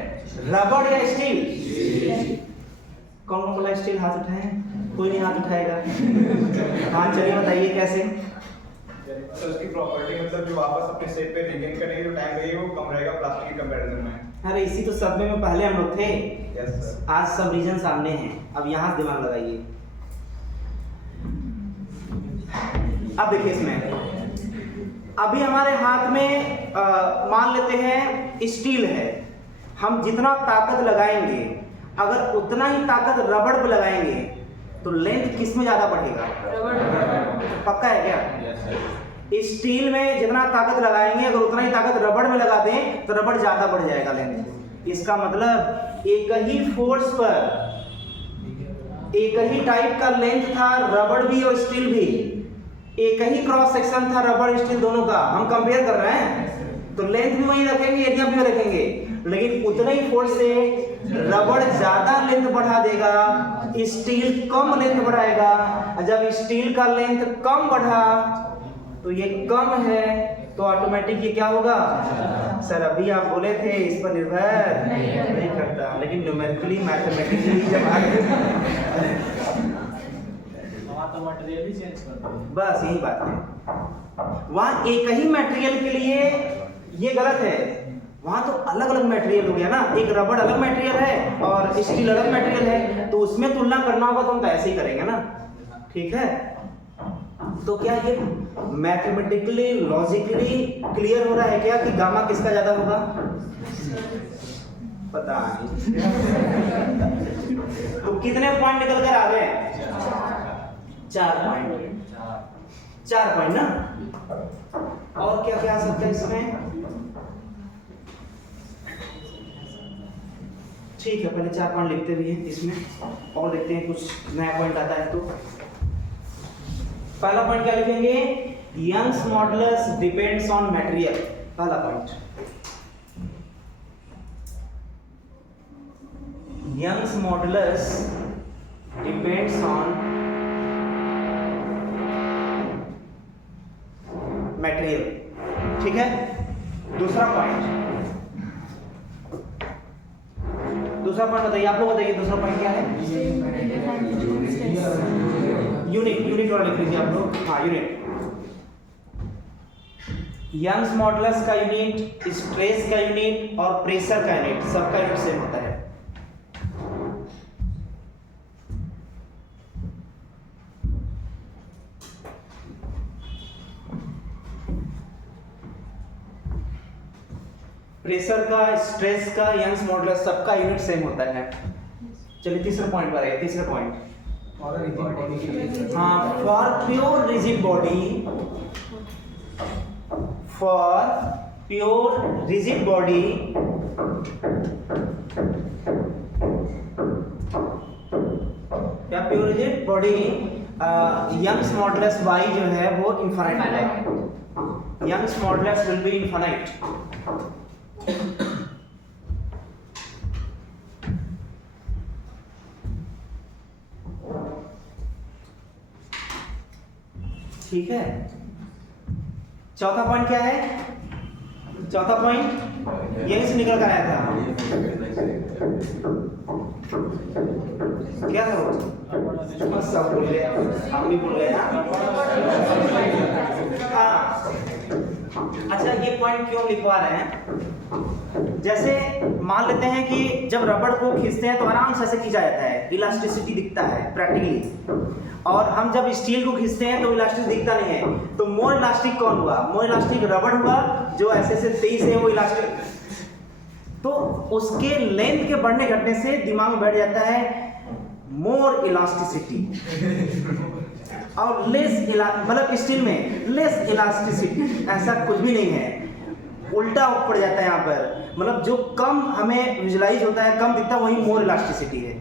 रबड़ या स्टील? कौन कौन बोला स्टील? हाथ उठाए? कोई नहीं हाथ उठाएगा। हाँ चलिए बताइए कैसे। सर उसकी प्रॉपर्टी मतलब जो वापस अपने सेट पे रिगेन करने के जो टाइम लगेगा वो कम रहेगा प्लास्टिक के कंपैरिजन में। अरे इसी तो सदमे में पहले हम लोग थे। Yes sir. आज सब रीजन सामने हैं, अब यहाँ दिमाग लगाइए। अब देखिए इसमें अभी हमारे हाथ में मान लेते हैं स्टील है, हम जितना ताकत लगाएंगे अगर उतना ही ताकत रबड़ पे लगाएंगे तो लेंथ किस में ज्यादा बढ़ेगा? पक्का है क्या? Yes sir. स्टील में जितना ताकत लगाएंगे अगर उतना ही ताकत रबड़ में लगा दें तो रबड़ ज्यादा बढ़ जाएगा लेंथ। इसका मतलब एक ही फोर्स पर एक ही टाइप का लेंथ था, रबड़ भी और स्टील भी, एक ही क्रॉस सेक्शन था रबड़ स्टील दोनों का, हम कंपेयर कर रहे हैं तो लेंथ भी वही रखेंगे, एरिया भी रखेंगे, लेकिन उतने ही फोर्स से रबड़ ज्यादा लेंथ बढ़ा देगा, स्टील कम लेंथ बढ़ाएगा। जब स्टील का लेंथ कम बढ़ा तो ये कम है तो ऑटोमेटिक ये क्या होगा? सर अभी आप बोले थे इस पर निर्भर नहीं करता, लेकिन न्यूमेरिकली मैथमेटिकली जब मटेरियल ही चेंज कर दो। बस यही बात है। वहाँ एक ही मटेरियल के लिए ये गलत है, वहाँ तो अलग अलग मटेरियल हो गया ना, एक रबड़ अलग मटेरियल है और स्टील अलग मटेरियल है, तो उसमें तुलना करना होगा तो हम तो ऐसे ही करेंगे ना। ठीक है, तो क्या ये मैथमेटिकली लॉजिकली क्लियर हो रहा है क्या कि गामा किसका ज्यादा होगा? पता नहीं। तो कितने पॉइंट निकल कर आ गए? 4 पॉइंट। 4 पॉइंट ना। और क्या क्या आ सकता है इसमें? ठीक है, पहले 4 पॉइंट लिखते भी हैं इसमें और देखते हैं कुछ नया पॉइंट आता है। तो पहला पॉइंट क्या लिखेंगे? Young's modulus depends on material. पहला point, Young's modulus depends on material. ठीक है, दूसरा पॉइंट बताइए, आप लोग बताइए दूसरा पॉइंट क्या है? यूनिट वाला लिख लीजिए आप लोग। हाँ, यूनिट। यंग्स मॉडुलस का यूनिट, स्ट्रेस का यूनिट और प्रेशर का यूनिट, सबका यूनिट सेम होता है। प्रेशर का, स्ट्रेस का, यंग्स मॉडुलस सबका यूनिट सेम होता है। चलिए तीसरे पॉइंट पर आइए। तीसरा पॉइंट, हाँ, for pure rigid body, for pure rigid body क्या pure rigid body Young's modulus Y जो है वो इनफाइनाइट है। Young's modulus will be infinite. ठीक है, चौथा पॉइंट क्या है? चौथा पॉइंट यहीं से निकल कर आया था, क्या था वो? सब भूल गए, हम भी भूल गए ना। हाँ, अच्छा ये पॉइंट क्यों लिखवा रहे हैं? जैसे मान लेते हैं कि जब रबड़ को खींचते हैं तो आराम से ऐसे खींचा जाता है, इलास्टिसिटी दिखता है प्रैक्टिकली, और हम जब स्टील को खींचते हैं तो इलास्टिक दिखता नहीं है। तो मोर इलास्टिक कौन हुआ? मोर इलास्टिक रबड़ हुआ, जो ऐसे से तेज है वो इलास्टिक। तो उसके लेंथ के बढ़ने घटने से दिमाग में बैठ जाता है मोर इलास्टिसिटी, और लेस मतलब स्टील में लेस इलास्टिसिटी, ऐसा कुछ भी नहीं है, उल्टा पड़ जाता है यहाँ पर। मतलब जो कम हमें विजुलाइज होता है, कम दिखता है, वही मोर इलास्टिसिटी है,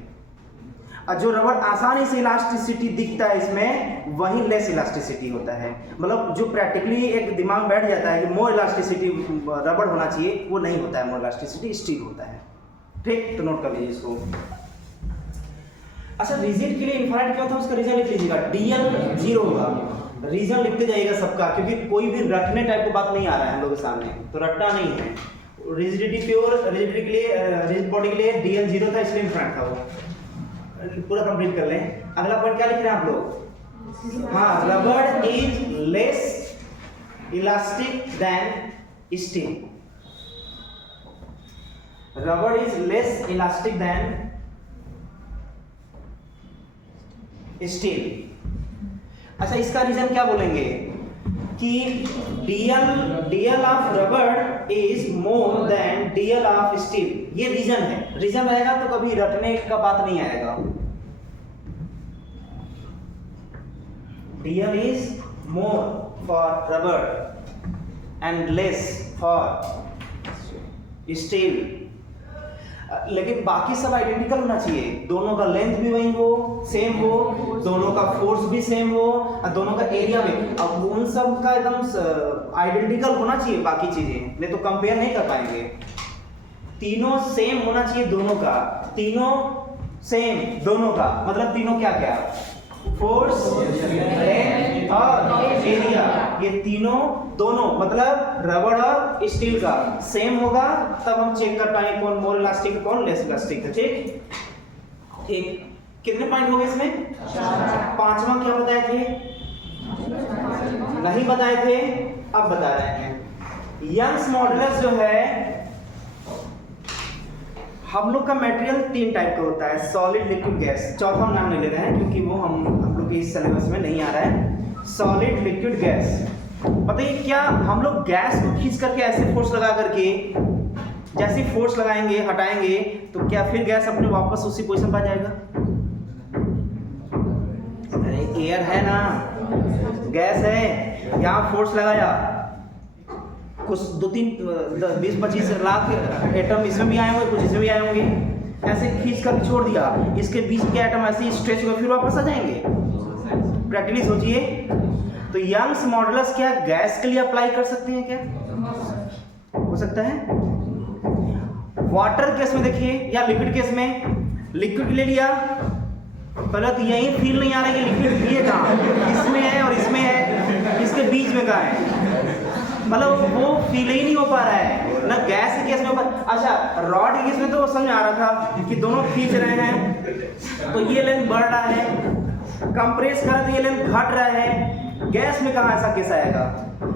और जो रबड़ आसानी से इलास्टिसिटी दिखता है इसमें, वही लेस इलास्टिसिटी होता है। मतलब जो प्रैक्टिकली एक दिमाग में बैठ जाता है कि मोर इलास्टिसिटी रबड़ होना चाहिए, वो नहीं होता है, मोर इलास्टिसिटी स्टील होता है। ठीक, तो नोट कर लीजिए इसको। अच्छा, रिजिड के लिए इनफाइनाइट क्यों था, उसका रीजन लिख लीजिएगा। DL 0 होगा, रीजन लिखते जाइएगा सबका, क्योंकि कोई भी रटने टाइप की बात नहीं आ रहा है हम लोग के सामने, तो रटना नहीं है, रिजिडिटी प्योर रिजिडिटी के लिए रिजिड बॉडी के लिए DL 0 था इसलिए इन्फिनिट था वो। पूरा कंप्लीट कर लें। अगला पॉइंट क्या लिख रहे हैं आप लोग? हाँ, rubber is less elastic than steel. Rubber is less elastic than steel. अच्छा, इसका रीजन क्या बोलेंगे कि DL of rubber is more than DL of steel. ये रीजन है। रीजन रहेगा तो कभी रटने का बात नहीं आएगा। DL is more for rubber and less for steel। लेकिन बाकी सब आइडेंटिकल होना चाहिए। दोनों का लेंथ भी वही हो, सेम हो, दोनों का फोर्स भी सेम हो और दोनों का एरिया भी। अब उन सब का एकदम आइडेंटिकल होना चाहिए बाकी चीजें, नहीं तो कंपेयर नहीं कर पाएंगे। तीनों सेम होना चाहिए दोनों का। तीनों सेम दोनों का मतलब तीनों क्या क्या? फोर्स, लेंथ और एरिया। ये तीनों दोनों मतलब रबर और स्टील का सेम होगा, तब हम चेक कर पाएंगे कौन मोर इलास्टिक है कौन लेस इलास्टिक है। ठीक, कितने पॉइंट हो गए इसमें? 5वां क्या बताए थे? नहीं बताए थे, अब बता रहे हैं। यंग्स मॉडुलस जो है, हम लोग का मटेरियल 3 टाइप का होता है, सॉलिड, लिक्विड, गैस। चौथा हम नाम नहीं ले रहे हैं क्योंकि वो हम लोग के इस सिलेबस में नहीं आ रहा है। Solid, liquid, gas. पता है क्या? हम लोग गैस को खींच करके ऐसे फोर्स लगा करके, जैसे फोर्स लगाएंगे हटाएंगे तो क्या फिर गैस अपने वापस उसी पोजीशन पर जाएगा? अरे एयर है ना, गैस है, यहाँ फोर्स लगाया, कुछ 20-25 लाख एटम इसमें भी आए होंगे, कुछ इसमें भी आए होंगे, ऐसे खींच कर छोड़ दिया, इसके बीच के एटम ऐसे ही स्ट्रेच होकर फिर वापस आ जाएंगे। प्रैक्टिकली सोचिए। तो यंग्स मॉडुलस क्या गैस के लिए अप्लाई कर सकते हैं क्या? हो सकता है। वाटर केस में देखिए या लिक्विड केस में, लिक्विड ले लिया, पहले तो यही फील नहीं आ रहा है कि लिक्विड ये कहाँ, इसमें है और इसमें है, इसके बीच में कहाँ है, मतलब वो फील ही नहीं हो पा रहा है ना। गैस के केस में अच्छा, रॉड के केस में तो समझ आ रहा था कि दोनों खींच रहे हैं तो ये लेंथ बढ़ रहा है, कंप्रेस कर तो ये लेंथ घट रहा है। गैस में कहाँ ऐसा केस आएगा?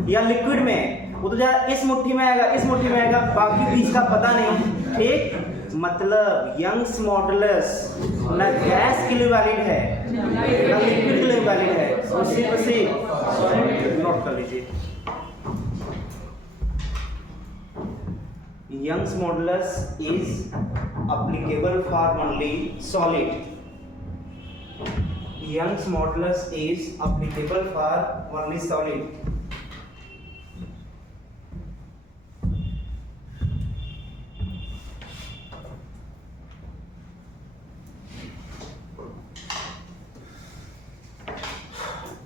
या लिक्विड में वो तो जरा इस मुट्ठी में आएगा, इस मुट्ठी में आएगा, बाकी बीच का पता नहीं। ठीक, मतलब यंग्स मॉडुलस ना गैस के लिए वैलिड है ना लिक्विड के लिए वैलिड है। उसी पर से नोट कर लीजिए। Young's modulus is applicable for only solid. Young's modulus is applicable for only solid.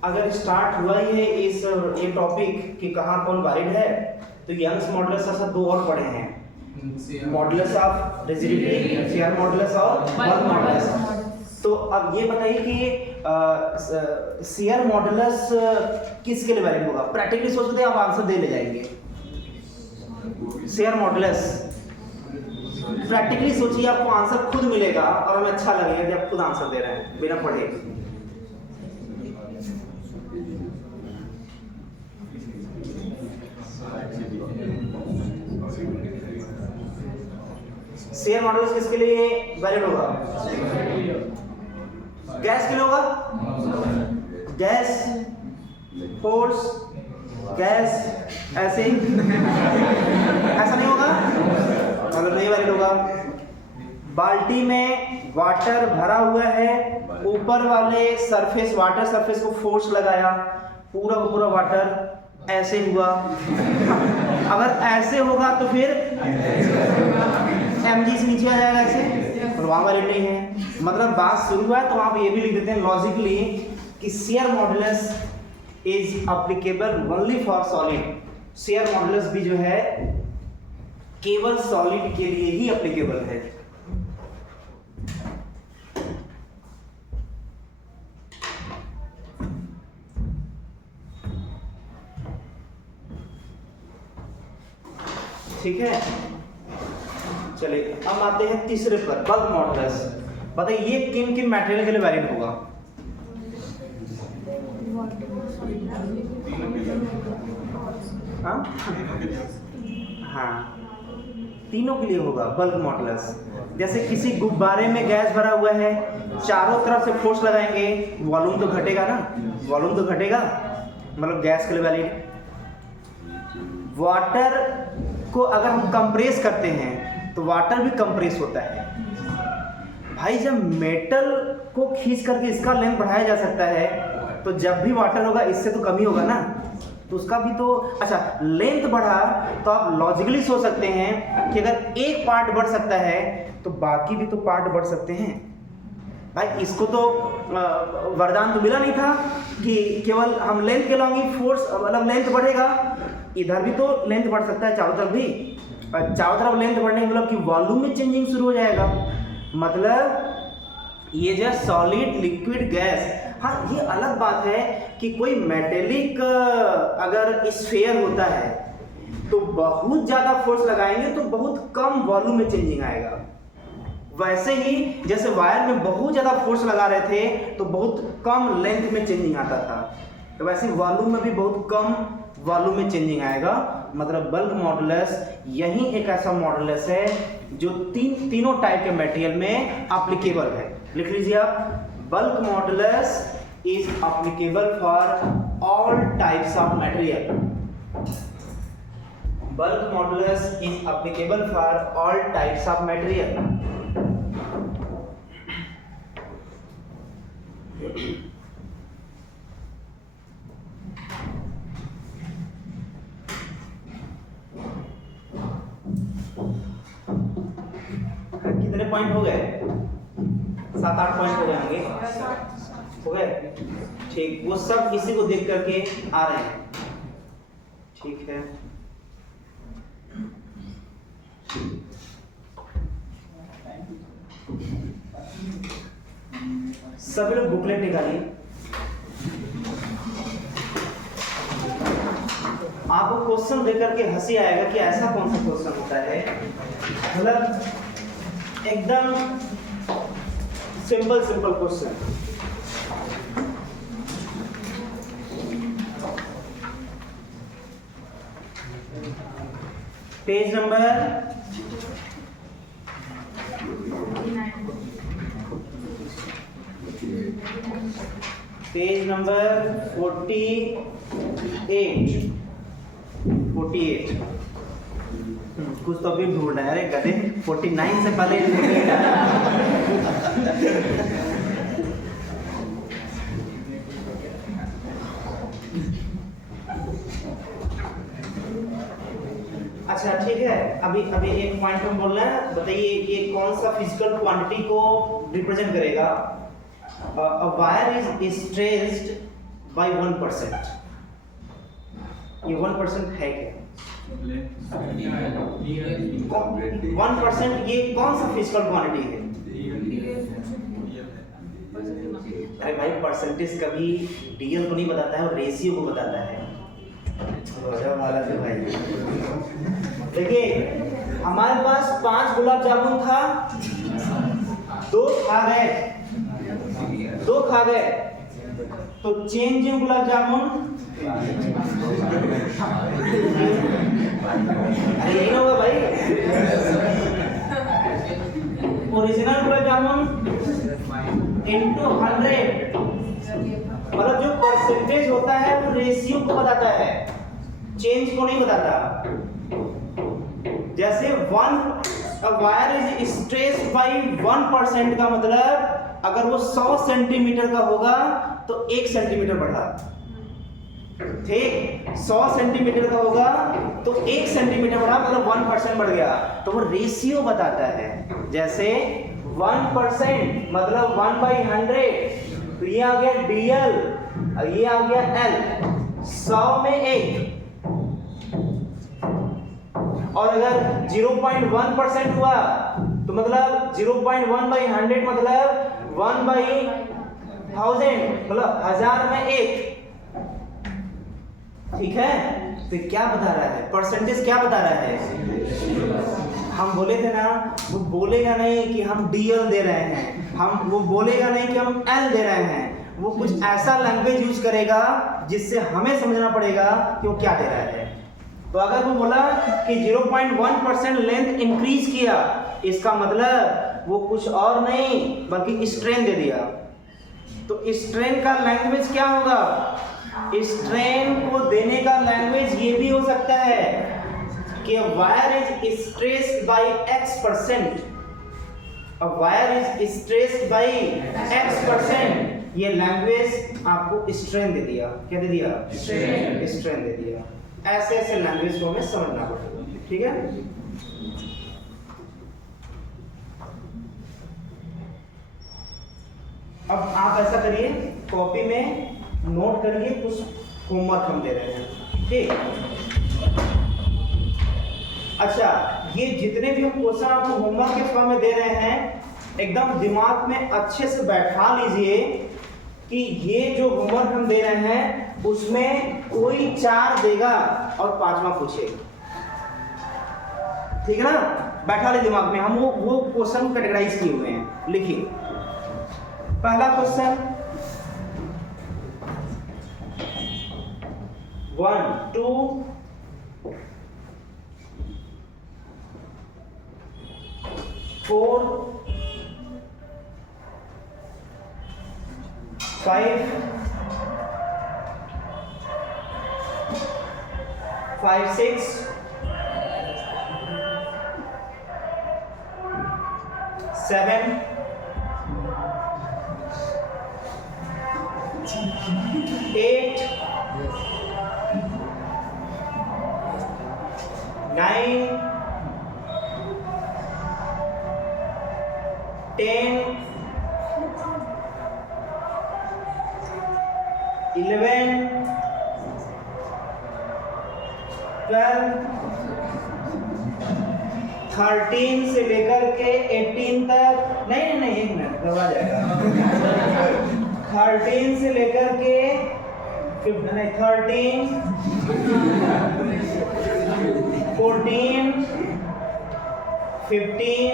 अगर स्टार्ट हुआ ही है इस ये टॉपिक कि कहाँ कौन वैलिड है, तो यंग्स मॉडुलस ऐसा 2 और पढ़े हैं, modulus of rigidity, share modulus और वर्क मॉडुलस। तो अब ये बताइए कि शेयर मॉडुलस किसके लिए वैलिड होगा? प्रैक्टिकली सोचते आप आंसर दे ले जाएंगे। शेयर मॉडुलस प्रैक्टिकली सोचिए, आपको आंसर खुद मिलेगा और हमें अच्छा लगेगा कि आप खुद आंसर दे रहे हैं बिना पढ़े। शेयर मॉडुलस किसके लिए वैलिड होगा? गैस के लिए होगा। गैस, फोर्स, गैस, ऐसे ऐसा नहीं होगा, मतलब नहीं वैलिड होगा। बाल्टी में वाटर भरा हुआ है, ऊपर वाले सरफेस वाटर सरफेस को फोर्स लगाया, पूरा का पूरा वाटर ऐसे हुआ। अगर ऐसे होगा तो फिर mg से नीचे आ जाएगा ऐसे, और वहां वैलिड नहीं है। मतलब बात शुरू है तो आप ये भी लिख देते हैं लॉजिकली कि share modulus is applicable only for solid. Share modulus भी जो है केवल सॉलिड के लिए ही एप्लीकेबल है। ठीक है। चलिए अब आते हैं तीसरे पर, बल्क मॉडुलस। बताइए ये किन किन मटेरियल के लिए वैलिड होगा? हाँ, तीनों के लिए होगा बल्क मॉडुलस। जैसे किसी गुब्बारे में गैस भरा हुआ है, चारों तरफ से फोर्स लगाएंगे, वॉल्यूम तो घटेगा ना, वॉल्यूम तो घटेगा, मतलब गैस के लिए वैलिड। वाटर को अगर हम कंप्रेस करते हैं तो वाटर भी कंप्रेस होता है। भाई जब मेटल को खींच करके इसका लेंथ बढ़ाया जा सकता है, तो जब भी वाटर होगा इससे तो कम ही होगा ना, तो उसका भी तो अच्छा लेंथ बढ़ा, तो आप लॉजिकली सोच सकते हैं कि अगर एक पार्ट बढ़ सकता है तो बाकी भी तो पार्ट बढ़ सकते हैं। भाई इसको तो वरदान तो मिला नहीं था कि केवल हम लेंथ के लॉन्गी फोर्स मतलब लेंथ बढ़ेगा, इधर भी तो लेंथ बढ़ सकता है, चारों तरफ भी। चारों तरफ लेंथ बढ़ने का मतलब कि वॉल्यूम में चेंजिंग शुरू हो जाएगा। मतलब ये जो सॉलिड लिक्विड गैस, हाँ ये अलग बात है कि कोई मेटेलिक अगर स्फीयर होता है तो बहुत ज़्यादा फोर्स लगाएंगे तो बहुत कम वॉल्यूम में चेंजिंग आएगा। वैसे ही जैसे वायर में बहुत ज़्यादा फोर्स लगा रहे थे तो बहुत कम लेंथ में चेंजिंग आता था, तो वैसे वॉल्यूम में भी बहुत कम वॉल्यूम में चेंजिंग आएगा। मतलब बल्क मॉडुलस यही एक ऐसा मॉडुलस है जो तीनों टाइप के मटेरियल में एप्लीकेबल है। लिख लीजिए आप, bulk modulus is applicable for all types of material. Bulk modulus is applicable for all types of material. कितने पॉइंट हो गए? 7-8 पॉइंट हो गए होंगे, हो गए? ठीक, वो सब इसी को देख करके आ रहे हैं। ठीक है, सभी लोग बुकलेट निकालिए। आपको क्वेश्चन देकर के हंसी आएगा कि ऐसा कौन सा क्वेश्चन होता है, मतलब एकदम सिंपल क्वेश्चन। Page number 48। कुछ तो अभी ढूंढ रहे हैं, अरे गधे 49 से पहले 48 आया। अच्छा ठीक है, अभी एक पॉइंट हम बोल रहे हैं, बताइए ये कौन सा फिजिकल क्वांटिटी को रिप्रेजेंट करेगा? A wire is stressed by 1%। ये 1% है क्या? 1% ये कौन सा फिजिकल क्वांटिटी है? अरे भाई परसेंटेज कभी डीएल को नहीं बताता है और रेशियो को बताता है। भाई देखिए हमारे पास 5 गुलाब जामुन था, 2 खा गए, तो चेंज इन गुलाब जामुन, अरे यही होगा भाई, ओरिजिनल गुलाब जामुन इंटू 100। मतलब जो परसेंटेज होता है वो रेशियो को बताता है, चेंज को नहीं बताता। जैसे वायर इज स्ट्रेस्ड बाय 1% का मतलब अगर वो 100 सेंटीमीटर का होगा तो 1 सेंटीमीटर बढ़ा, ठीक, 100 सेंटीमीटर का होगा तो 1 सेंटीमीटर बढ़ा, मतलब 1% बढ़ गया, तो वो रेशियो बताता है। जैसे 1% मतलब 1/100, तो ये आ गया DL और ये आ गया L, 100 में 1। और अगर 0.1% हुआ तो मतलब 0.1/100 मतलब 1/1000 मतलब 1000 में 1। ठीक है, तो क्या बता रहा है? परसेंटेज क्या बता रहा है? हम बोले थे ना, वो बोलेगा नहीं कि हम DL दे रहे हैं, वो बोलेगा नहीं कि हम L दे रहे हैं, वो कुछ ऐसा लैंग्वेज यूज करेगा जिससे हमें समझना पड़ेगा कि वो क्या दे रहा है। तो अगर वो बोला कि 0.1% लेंथ इंक्रीज किया, इसका मतलब वो कुछ और नहीं बल्कि स्ट्रेन दे दिया। तो स्ट्रेन का लैंग्वेज क्या होगा? स्ट्रेन को देने का लैंग्वेज ये भी हो सकता है कि wire is stressed by X%, wire is stressed by X%। ये लैंग्वेज आपको स्ट्रेन दे दिया। क्या दे दिया? स्ट्रेन दे दिया। ऐसे ऐसे लैंग्वेज को हमें समझना पड़ेगा, ठीक है। अब आप ऐसा करिए, कॉपी में नोट करिए, कुछ होमवर्क हम दे रहे हैं, ठीक। अच्छा, ये जितने भी हम क्वेश्चन आपको होमवर्क के फॉर्म में दे रहे हैं, एकदम दिमाग में अच्छे से बैठा लीजिए कि ये जो होमवर्क हम दे रहे हैं उसमें कोई 4 देगा और 5वां पूछेगा, ठीक है ना। बैठा ले दिमाग में। हम वो क्वेश्चन कैटेगराइज किए हुए हैं। लिखिए, पहला क्वेश्चन 1 2 4 5 5 6 7 8 9 10 11 12 13 से लेकर के 18 तक। नहीं, 1 मिनट दबा जाएगा। 13 से लेकर के 13 14 15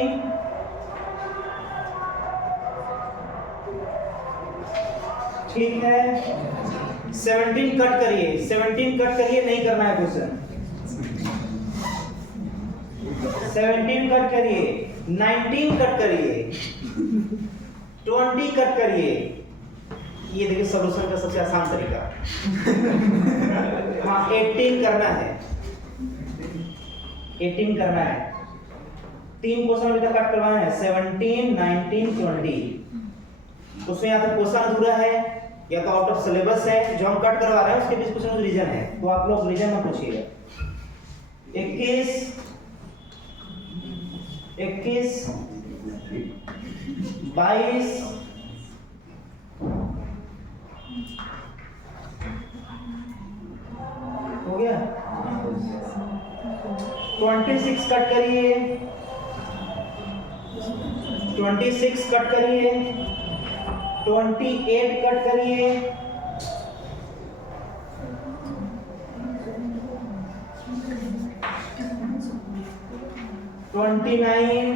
ठीक है। 17 कट करिए, 17 कट करिए, नहीं करना है क्वेश्चन। 17 कट करिए, 19 कट करिए, 20 कट करिए। ये देखिए सॉल्यूशन का सबसे आसान तरीका। हाँ, 18 करना है, 18 करना है। 3 क्वेश्चन अभी तक कट करवाना है, 17 19 20। उसमें या तो क्वेश्चन अधूरा है या तो आउट ऑफ सिलेबस है। जो हम कट करवा रहे हैं उसके बीच कुछ रीजन है, तो आप लोग रीजन में पूछिएगा। 21 22 हो गया। 26 कट करिए, 26 कट करिए, 28 कट करिए, 29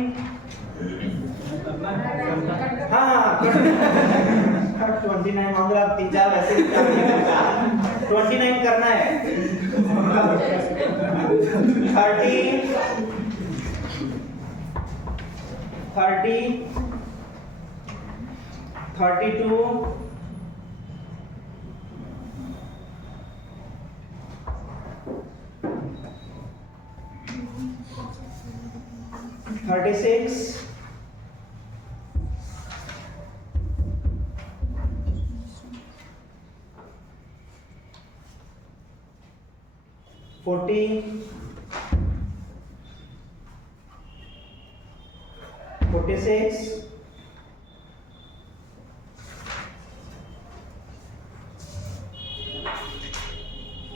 हाँ 29 मांग रहा, 3-4 वैसे 29 करना है। 30 32 36 40 46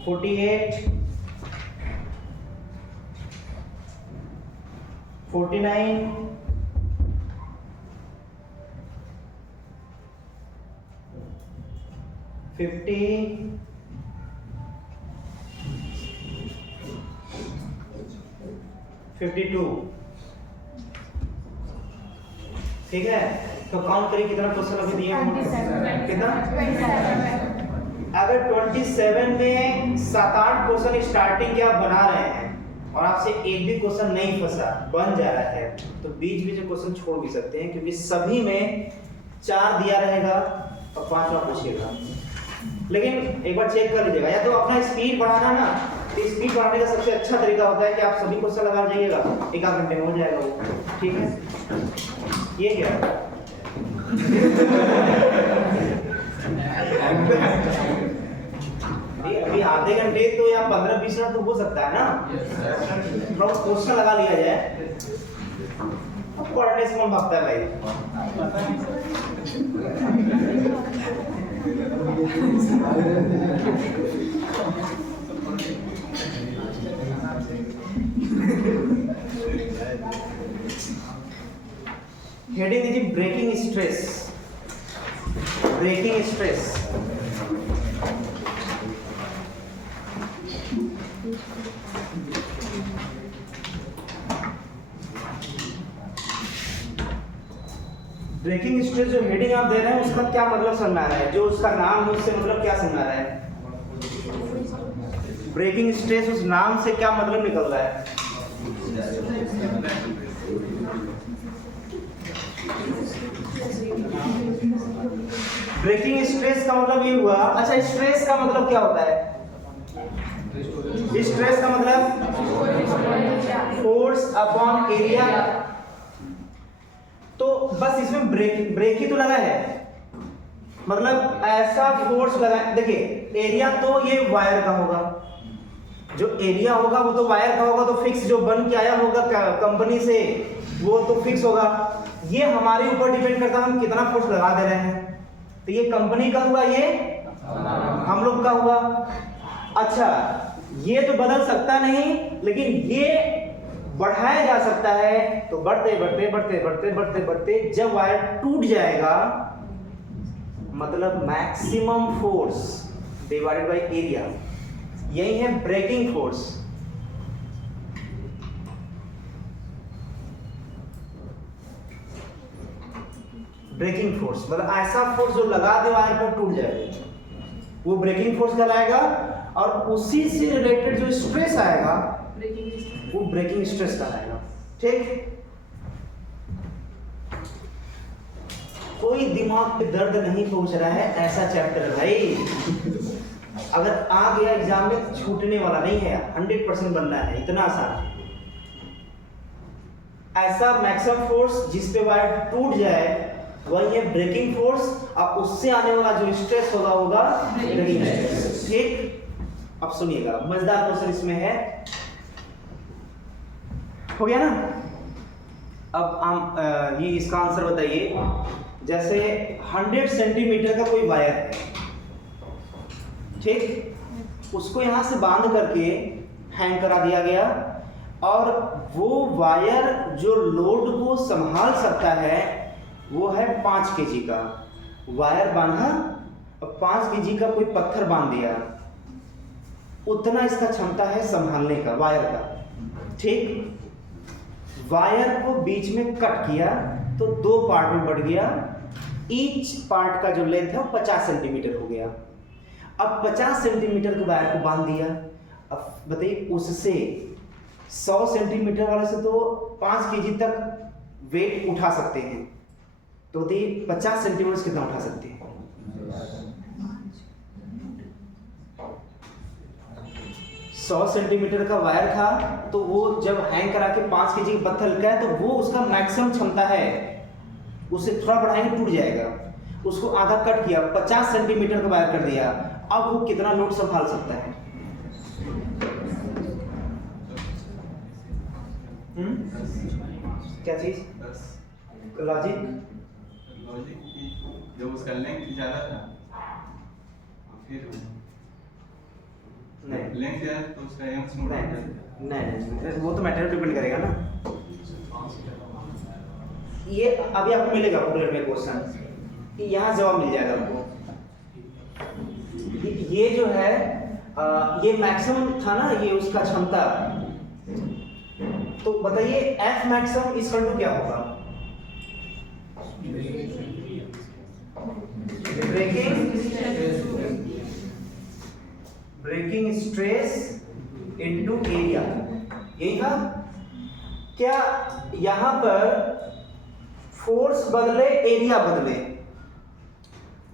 48 49 50 52 ठीक है, तो काउंट करिए कितना क्वेश्चन अभी दिए हैं। कितना? अगर 27 में 7-8 क्वेश्चन स्टार्टिंग के आप बना रहे हैं और आपसे एक भी क्वेश्चन नहीं फंसा, बन जा रहा है, तो बीच में जो क्वेश्चन छोड़ भी सकते हैं, क्योंकि सभी में 4 दिया रहेगा और 5वां पूछिएगा। लेकिन एक बार चेक कर लीजिएगा, या तो अपना स्पीड बढ़ाना ना, तो स्पीड बढ़ाने का सबसे अच्छा तरीका होता है कि आप सभी क्वेश्चन लगा जाइएगा, 1 आध घंटे में हो जाएगा वो। ठीक है, ये क्या है? अभी आधे घंटे तो या 15-20 मिनट तो हो सकता है ना, थोड़ा क्वेश्चन लगा लिया जाए। अब पढ़ने से कौन भागता है भाई? हेडिंग दीजिए breaking stress. Breaking stress breaking stress जो हेडिंग आप दे रहे हैं उसका क्या मतलब समझ में आ रहा है? जो उसका नाम है उससे मतलब क्या समझ में आ रहा है? ब्रेकिंग स्ट्रेस उस नाम से क्या मतलब निकल रहा है? ब्रेकिंग स्ट्रेस का मतलब ये हुआ। अच्छा, स्ट्रेस का मतलब क्या होता है? स्ट्रेस का मतलब फोर्स अपॉन एरिया। तो बस इसमें ब्रेक ही तो लगा है, मतलब ऐसा फोर्स लगा है। देखिए, एरिया तो ये वायर का होगा, जो एरिया होगा वो तो वायर का होगा, तो फिक्स जो बन के आया होगा कंपनी से वो तो फिक्स होगा। ये हमारे ऊपर डिपेंड करता है हम कितना फोर्स लगा दे रहे हैं। तो ये कंपनी का हुआ, ये हम लोग का हुआ। अच्छा, ये तो बदल सकता नहीं, लेकिन ये बढ़ाया जा सकता है। तो बढ़ते बढ़ते बढ़ते बढ़ते बढ़ते बढ़ते जब वायर टूट जाएगा, मतलब maximum force divided by area, यही है ब्रेकिंग फोर्स। ब्रेकिंग फोर्स मतलब ऐसा फोर्स जो लगा दे वायर पर टूट जाएगा, वो ब्रेकिंग फोर्स कहलाएगा। और उसी से रिलेटेड जो स्ट्रेस आएगा वो ब्रेकिंग स्ट्रेस कहलाएगा। ठीक, कोई दिमाग पे दर्द नहीं पहुंच रहा है ऐसा चैप्टर है भाई। अगर आ गया एग्जाम में छूटने वाला नहीं है, 100% बनना है, इतना आसान। ऐसा मैक्सिमम फोर्स जिस पे वायर टूट जाए वही है ब्रेकिंग फोर्स, और उससे आने वाला जो स्ट्रेस होगा ब्रेकिंग स्ट्रेस। ठीक, अब सुनिएगा, मजेदार क्वेश्चन इसमें है। हो गया ना? अब हम ये इसका आंसर बताइए। जैसे 100 सेंटीमीटर का कोई वायर है, ठीक, उसको यहाँ से बांध करके हैंग करा दिया गया, और वो वायर जो लोड को संभाल सकता है वो है 5 kg का। वायर बांधा और 5 kg का कोई पत्थर बांध दिया, उतना इसका क्षमता है संभालने का वायर का। ठीक, वायर को बीच में कट किया तो 2 पार्ट में बढ़ गया। ईच पार्ट का जो लेंथ है वो 50 सेंटीमीटर हो गया। अब 50 सेंटीमीटर के वायर को बांध दिया। अब बताइए, उससे 100 सेंटीमीटर वाले से तो 5 kg तक वेट उठा सकते हैं, तो बताइए 50 सेंटीमीटर से कितना उठा सकते हैं? 100 सेंटीमीटर का वायर था, तो वो जब हैंग करा के 5 kg का पत्थर लगा है, तो वो उसका मैक्सिमम क्षमता है। उसे थोड़ा बढ़ाएंगे टूट जाएगा। उसको आधा कट किया, 50 सेंटीमीटर का वायर कर दिया, अब वो कितना लोड संभाल सकता है? क्या चीज? लॉजिक जब उसका लेंथ ज्यादा था, फिर नहीं, लेंथ ज्यादा तो उसका यंग स्मूथ नहीं, वो तो मटेरियल डिपेंड करेगा ना। ये अभी आपको मिलेगा पूरे में क्वेश्चन, यहाँ जवाब मिल जाएगा आपको। ये जो है ये मैक्सिमम था ना, ये उसका क्षमता। तो बताइए F मैक्सिमम इस टू क्या होगा? ब्रेकिंग स्ट्रेस इनटू एरिया, यही था क्या? यहां पर फोर्स बदले एरिया बदले,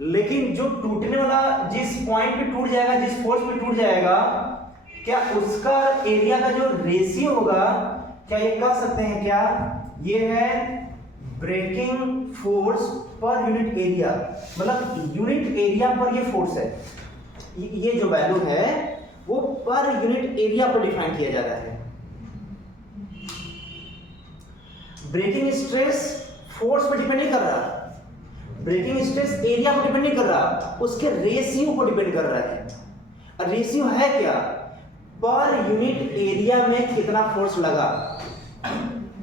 लेकिन जो टूटने वाला जिस पॉइंट पे टूट जाएगा, जिस फोर्स पे टूट जाएगा, क्या उसका एरिया का जो रेशियो होगा, क्या ये कह सकते हैं क्या ये है breaking force per unit area, मतलब यूनिट एरिया पर ये फोर्स है, ये जो वैल्यू है वो पर यूनिट एरिया पर डिफाइन किया जा रहा है। ब्रेकिंग स्ट्रेस फोर्स पर डिपेंड नहीं कर रहा, ब्रेकिंग स्ट्रेस एरिया पर डिपेंड नहीं कर रहा, उसके रेशियो पर डिपेंड कर रहा है। और रेशियो है क्या? पर यूनिट एरिया में कितना फोर्स लगा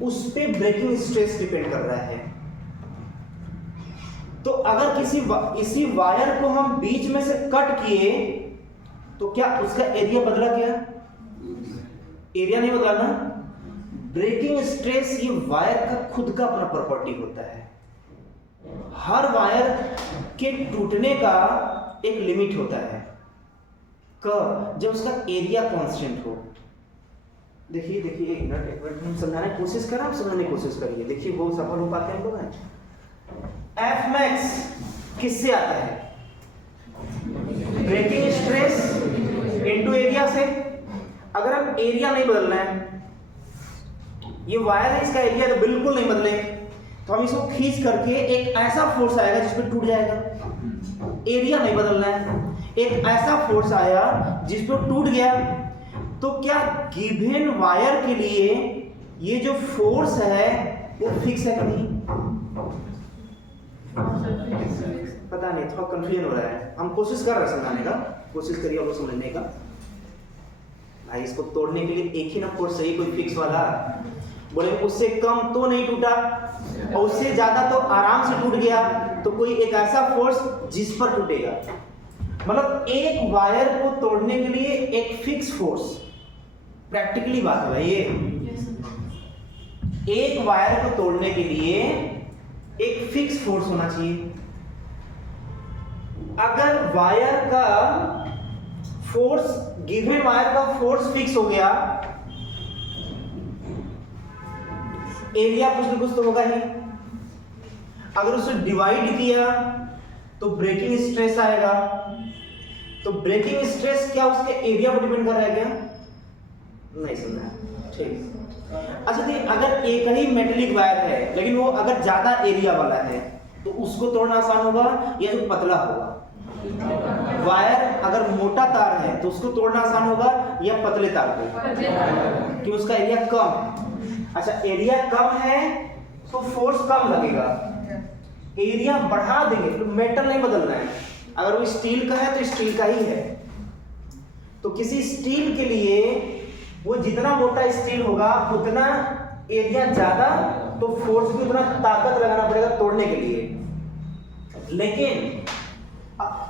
उस पे ब्रेकिंग स्ट्रेस डिपेंड कर रहा है। तो अगर इसी वायर को हम बीच में से कट किए तो क्या उसका एरिया बदला? क्या एरिया नहीं बदला ना। ब्रेकिंग स्ट्रेस ये वायर का खुद का अपना प्रॉपर्टी होता है। हर वायर के टूटने का एक लिमिट होता है, कब? जब उसका एरिया कांस्टेंट हो। देखिए एक मिनट हम समझाने की कोशिश कर रहे हैं, आप समझने की कोशिश करिए, देखिए वो सफल हो पाते हैं हम लोग। एफ मैक्स किससे आता है? ब्रेकिंग स्ट्रेस इनटू एरिया से। अगर हम एरिया नहीं बदलना है, ये वायर है, इसका एरिया तो बिल्कुल नहीं बदले, तो हम इसको खींच करके एक ऐसा फोर्स आएगा जिसपे टूट जाएगा। एरिया नहीं बदलना है, एक ऐसा फोर्स आया जिस पे टूट गया, तो क्या गिवन वायर के लिए ये जो फोर्स है वो फिक्स है कि नहीं? पता नहीं, थोड़ा कंफ्यूजन हो रहा है, हम कोशिश कर रहे हैं समझाने का, कोशिश करिए और समझने का। भाई इसको तोड़ने के लिए एक ही ना फोर्स चाहिए, कोई फिक्स वाला। बोले उससे कम तो नहीं टूटा और उससे ज्यादा तो आराम से टूट गया, तो कोई एक ऐसा फोर्स जिस पर टूटेगा। मतलब एक वायर को तोड़ने के लिए एक फिक्स फोर्स, प्रैक्टिकली बात है भाई ये, एक वायर को तोड़ने के लिए एक फिक्स फोर्स होना चाहिए। अगर वायर का फोर्स, गिवन वायर का फोर्स फिक्स हो गया, एरिया कुछ न कुछ तो होगा ही। अगर उसे डिवाइड किया तो ब्रेकिंग स्ट्रेस आएगा, तो ब्रेकिंग स्ट्रेस क्या उसके एरिया पर डिपेंड कर रहा है क्या? नहीं समझा, ठीक। अच्छा देखिए, अगर एक ही मेटेलिक वायर है लेकिन वो अगर ज्यादा एरिया वाला है तो उसको तोड़ना आसान होगा या जो पतला होगा? वायर अगर मोटा तार है तो उसको तोड़ना आसान होगा या पतले तार को, कि उसका एरिया कम है। अच्छा एरिया कम है तो फोर्स कम लगेगा, एरिया बढ़ा देंगे तो मेटल नहीं बदलना है, अगर वो स्टील का है तो स्टील का ही है। तो किसी स्टील के लिए वो जितना मोटा स्टील होगा उतना एरिया ज्यादा, तो फोर्स भी उतना ताकत लगाना पड़ेगा तोड़ने के लिए। लेकिन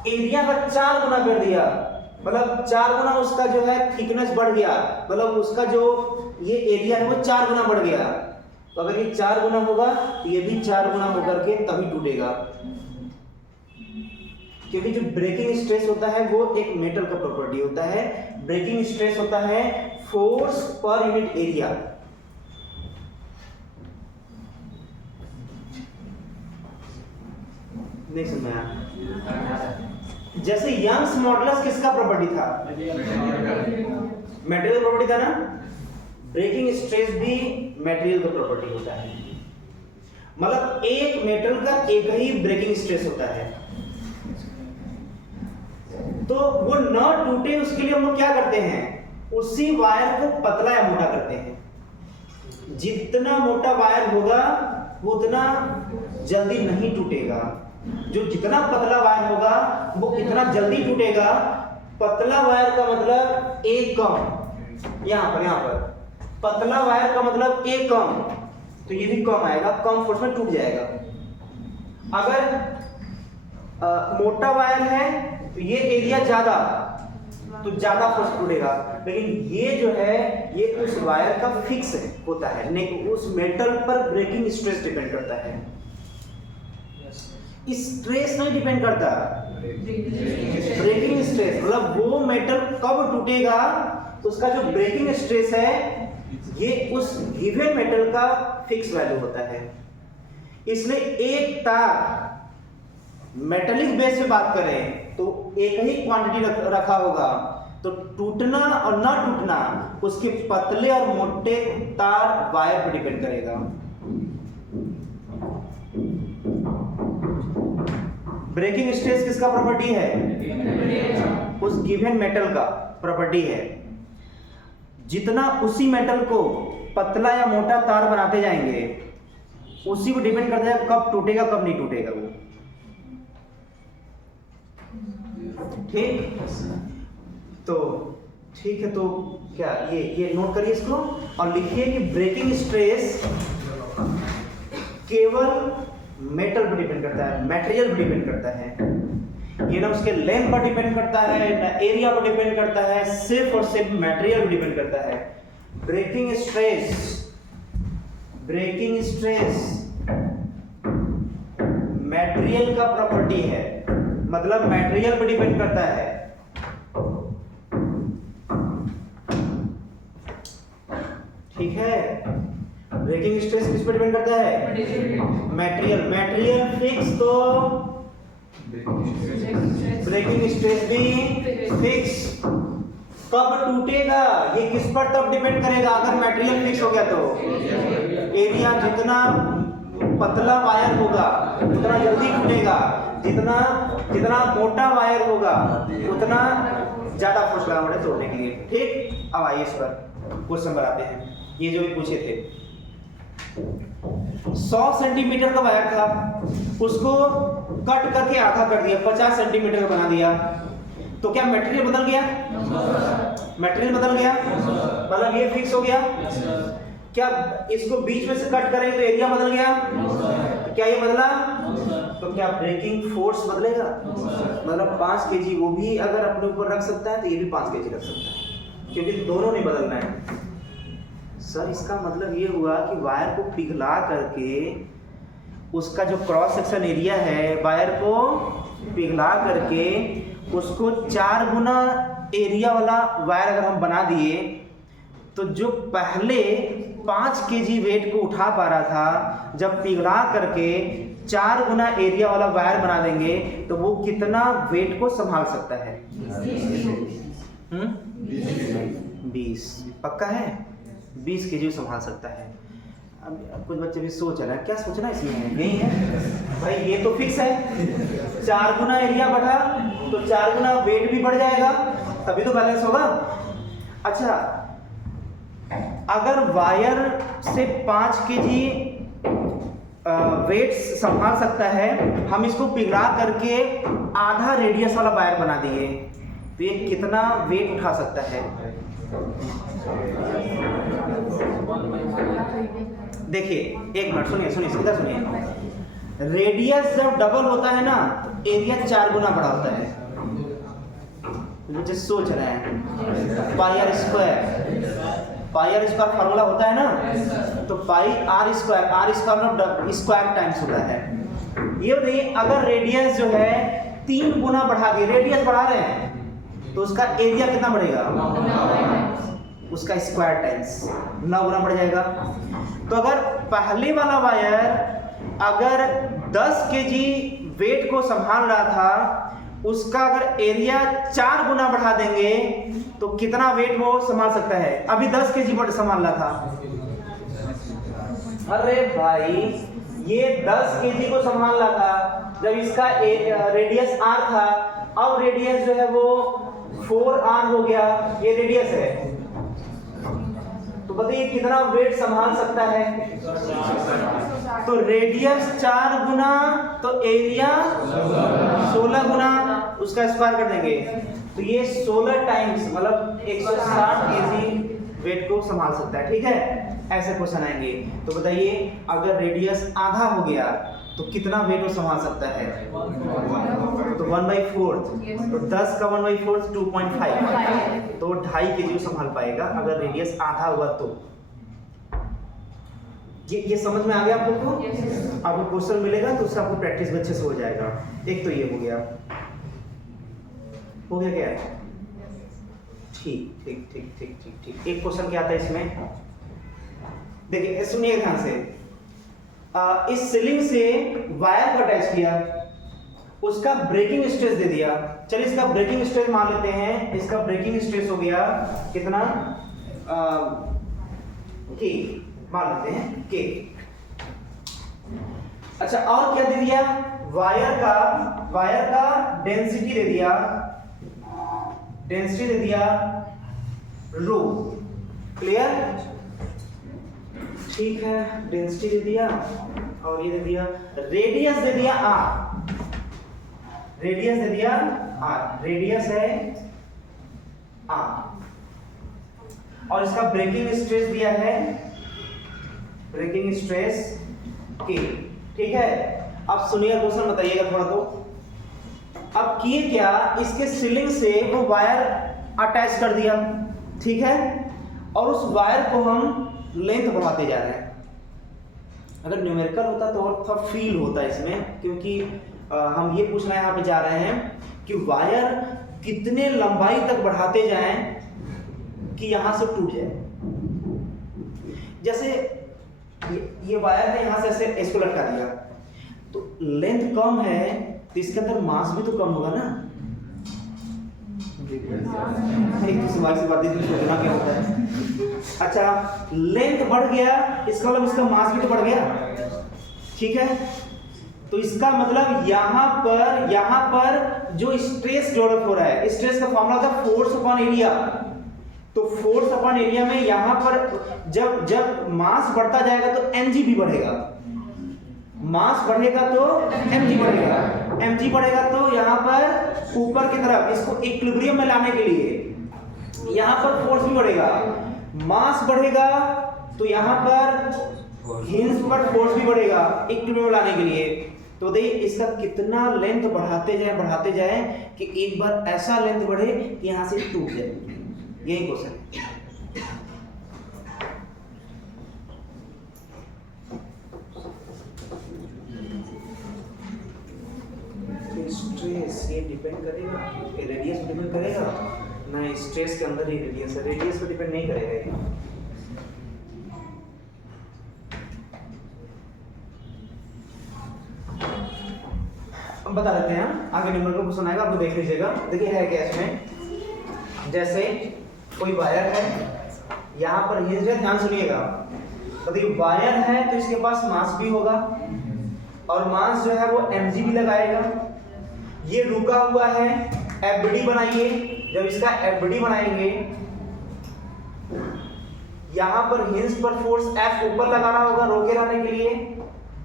एरिया का 4 गुना कर दिया, मतलब 4 गुना उसका जो है थिकनेस बढ़ गया, मतलब उसका जो ये एरिया है वो 4 गुना बढ़ गया। तो अगर ये 4 गुना होगा तो ये भी 4 गुना होकर के तभी टूटेगा, क्योंकि जो ब्रेकिंग स्ट्रेस होता है वो एक मेटल का प्रॉपर्टी होता है। ब्रेकिंग स्ट्रेस होता है फोर्स पर यूनिट एरिया। नहीं समझा? जैसे यंग्स मॉडुलस किसका प्रॉपर्टी था? मटेरियल प्रॉपर्टी था ना। ब्रेकिंग स्ट्रेस भी मटेरियल का प्रॉपर्टी होता है, मतलब एक मेटल का एक ही ब्रेकिंग स्ट्रेस होता है। तो वो न टूटे उसके लिए हम लोग क्या करते हैं, उसी वायर को पतला या मोटा करते हैं। जितना मोटा वायर होगा वो उतना जल्दी नहीं टूटेगा, जो जितना पतला वायर होगा वो इतना जल्दी टूटेगा। पतला वायर का मतलब एक कम, यहाँ पर पतला वायर का मतलब एक कम, तो ये भी कम आएगा, कम फोर्स में टूट जाएगा। अगर मोटा वायर है तो ये एरिया ज्यादा, तो ज्यादा फोर्स टूटेगा। लेकिन ये जो है ये उस वायर का फिक्स होता है, नहीं उस मेटल पर ब्रेकिंग स्ट्रेस डिपेंड करता है। स्ट्रेस नहीं डिपेंड करता, ब्रेकिंग स्ट्रेस मतलब वो मेटल कब टूटेगा, उसका जो ब्रेकिंग स्ट्रेस है ये उस गिवन मेटल का फिक्स वैल्यू होता है। इसलिए एक तार मेटेलिक बेस पे बात करें तो एक ही क्वांटिटी रखा होगा, तो टूटना और ना टूटना उसके पतले और मोटे तार वायर पर डिपेंड करेगा। ब्रेकिंग स्ट्रेस किसका प्रॉपर्टी है? उस गिवन मेटल का प्रॉपर्टी है। जितना उसी मेटल को पतला या मोटा तार बनाते जाएंगे उसी को डिपेंड करता है कब टूटेगा कब नहीं टूटेगा वो। ठीक, तो ठीक है, तो क्या ये नोट करिए इसको और लिखिए कि ब्रेकिंग स्ट्रेस केवल मेटल पर डिपेंड करता है, मटेरियल पर डिपेंड करता है। ये ना उसके लेंथ पर डिपेंड करता है, ना एरिया पर डिपेंड करता है, सिर्फ और सिर्फ मटेरियल पर डिपेंड करता है। ब्रेकिंग स्ट्रेस मटेरियल का प्रॉपर्टी है, मतलब मटेरियल पर डिपेंड करता है। ठीक है, ब्रेकिंग स्ट्रेस किस पर डिपेंड करता है? मटेरियल फिक्स तो ब्रेकिंग स्ट्रेस भी फिक्स। कब टूटेगा ये किस पर तब डिपेंड करेगा? अगर मटेरियल फिक्स हो गया तो एरिया, जितना पतला वायर होगा उतना जल्दी टूटेगा, जितना मोटा वायर होगा उतना ज्यादा फोर्स लगा पड़े तोड़ने के लिए। ठीक, अब आइए इस पर क्वेश्चन पर आते हैं। ये जो भी पूछे थे 100 सेंटीमीटर का वायर था, उसको कट करके आधा कर दिया, 50 सेंटीमीटर का बना दिया, तो क्या मटेरियल बदल गया? मटेरियल बदल गया, मतलब ये फिक्स हो गया। क्या इसको बीच में से कट करेंगे तो एरिया बदल गया? तो क्या ये बदला? तो क्या ब्रेकिंग फोर्स बदलेगा? मतलब 5 केजी वो भी अगर अपने ऊपर रख सकता है तो ये भी 5 केजी रख सकता है, क्योंकि दोनों नहीं बदलना है। सर इसका मतलब ये हुआ कि वायर को पिघला करके उसका जो क्रॉस सेक्शन एरिया है, वायर को पिघला करके उसको 4 गुना एरिया वाला वायर अगर हम बना दिए तो जो पहले 5 केजी वेट को उठा पा रहा था, जब पिघला करके 4 गुना एरिया वाला वायर बना देंगे तो वो कितना वेट को संभाल सकता है? 20। पक्का है? 20 केजी संभाल सकता है। अब कुछ बच्चे भी सोच रहे हैं क्या सोचना इसमें, यही है भाई, ये तो फिक्स है। 4 गुना एरिया बढ़ा तो 4 गुना वेट भी बढ़ जाएगा, तभी तो बैलेंस होगा। अच्छा, अगर वायर से 5 केजी वेट संभाल सकता है, हम इसको पिघला करके आधा रेडियस वाला वायर बना दिए तो ये कितना वेट उठा सकता है? देखिए एक मिनट, सुनिए सीधा सुनिए। रेडियस जब डबल होता है ना तो एरिया 4 गुना बड़ा होता है। मुझे सोच रहे हैं पाई आर स्क्वायर फार्मूला होता है ना, तो पाई आर स्क्वायर स्क्वायर टाइम्स होता है। ये बताइए अगर रेडियस जो है 3 गुना बढ़ा दिए, रेडियस बढ़ा रहे हैं तो उसका एरिया कितना बढ़ेगा? उसका स्क्वायर टाइम्स 9 गुना बढ़ जाएगा। तो अगर पहले वाला वायर अगर 10 केजी वेट को संभाल रहा था, उसका अगर एरिया 4 गुना बढ़ा देंगे तो कितना वेट वो संभाल सकता है? अभी 10 केजी संभाल रहा था, अरे भाई ये 10 केजी को संभाल रहा था जब इसका रेडियस r था, अब रेडियस जो है वो 4r हो गया, ये रेडियस है, तो बताइए कितना वेट संभाल सकता है? तो रेडियस 4 गुना तो एरिया 16 गुना, उसका स्क्वायर कर देंगे तो ये 16 टाइम्स मतलब 160 केजी वेट को संभाल सकता है। ठीक है, ऐसे क्वेश्चन आएंगे। तो बताइए अगर रेडियस आधा हो गया तो कितना वेट वो संभाल सकता है? तो 1/4, तो 10 का 1/4 2.5, तो 2.5 केजी संभाल पाएगा अगर रेडियस आधा हुआ तो। ये समझ में आ गया आप लोग को? आपको क्वेश्चन मिलेगा तो उससे आपको प्रैक्टिस भी अच्छे से हो जाएगा। एक तो ये हो गया क्या? ठीक ठीक ठीक ठीक ठीक ठीक। एक क्वेश्चन क्या आता है इसमें, देखिए सुनिए ध्यान से। इस सीलिंग से वायर को अटैच किया, उसका ब्रेकिंग स्ट्रेस दे दिया। चलिए इसका ब्रेकिंग स्ट्रेस मान लेते हैं, इसका ब्रेकिंग स्ट्रेस हो गया कितना, के मान लेते हैं के। अच्छा और क्या दे दिया, वायर का डेंसिटी दे दिया, रो। क्लियर? ठीक है, डेंसिटी दे दिया और ये दे दिया, रेडियस दे दिया आर, रेडियस है आर, और इसका ब्रेकिंग स्ट्रेस दिया है, ब्रेकिंग स्ट्रेस के। ठीक है, अब सुनिए क्वेश्चन बताइएगा थोड़ा। तो अब किए क्या, इसके सीलिंग से वो वायर अटैच कर दिया, ठीक है, और उस वायर को हम लेंथ बढ़ाते जा रहे हैं। अगर न्यूमेरिकल होता तो और थोड़ा फील होता है इसमें, क्योंकि हम ये पूछना यहाँ पे जा रहे हैं कि वायर कितने लंबाई तक बढ़ाते जाएं कि यहां से टूट जाए। जैसे ये वायर है, यहां से ऐसे इसको लटका दिया, तो लेंथ कम है तो इसके अंदर मास भी तो कम होगा ना। एक तो सवाल से बात सोचना क्या होता है। अच्छा लेंथ बढ़ गया, इसका मतलब इसका मास भी तो बढ़ गया, ठीक है। तो इसका मतलब यहाँ पर जो स्ट्रेस डेवलप हो रहा है, स्ट्रेस का फॉर्मूला था फोर्स अपॉन एरिया। तो फोर्स अपॉन एरिया में यहाँ पर जब मास बढ़ता जाएगा तो mg भी बढ़ेगा, मास बढ़ेगा तो mg बढ़ेगा, mg बढ़ेगा तो यहाँ पर ऊपर की तरफ इसको इक्विलिब्रियम में लाने के लिए यहाँ पर फोर्स भी बढ़ेगा, मास बढ़ेगा तो यहाँ पर हिंज पर फोर्स भी बढ़ेगा इक्विलिब्रियम में लाने के लिए। तो देखिए इसका कितना लेंथ बढ़ाते जाए कि एक बार ऐसा लेंथ बढ़े कि यहाँ से टूट जाए। यही क्वेश्चन है। स्ट्रेस ये डिपेंड करेगा, रेडियस पे डिपेंड करेगा ना, स्ट्रेस के अंदर ही रेडियस है, रेडियस पे डिपेंड नहीं करेगा ये। अब बता देते हैं, आगे न्यूमेरिकल क्वेश्चन आएगा, आपको देख लीजिएगा। देखिए है क्या इसमें, जैसे कोई वायर है, यहाँ पर हिंज है, ध्यान सुनिएगा। तो देखिए वायर है तो इसके पास मास भी होगा और मास जो है वो mg भी लगाएगा। ये रुका हुआ है, FBD बनाइए। जब इसका FBD बनाएंगे, यहां पर हिंज पर फोर्स F ऊपर लगाना होगा रोके रहने के लिए,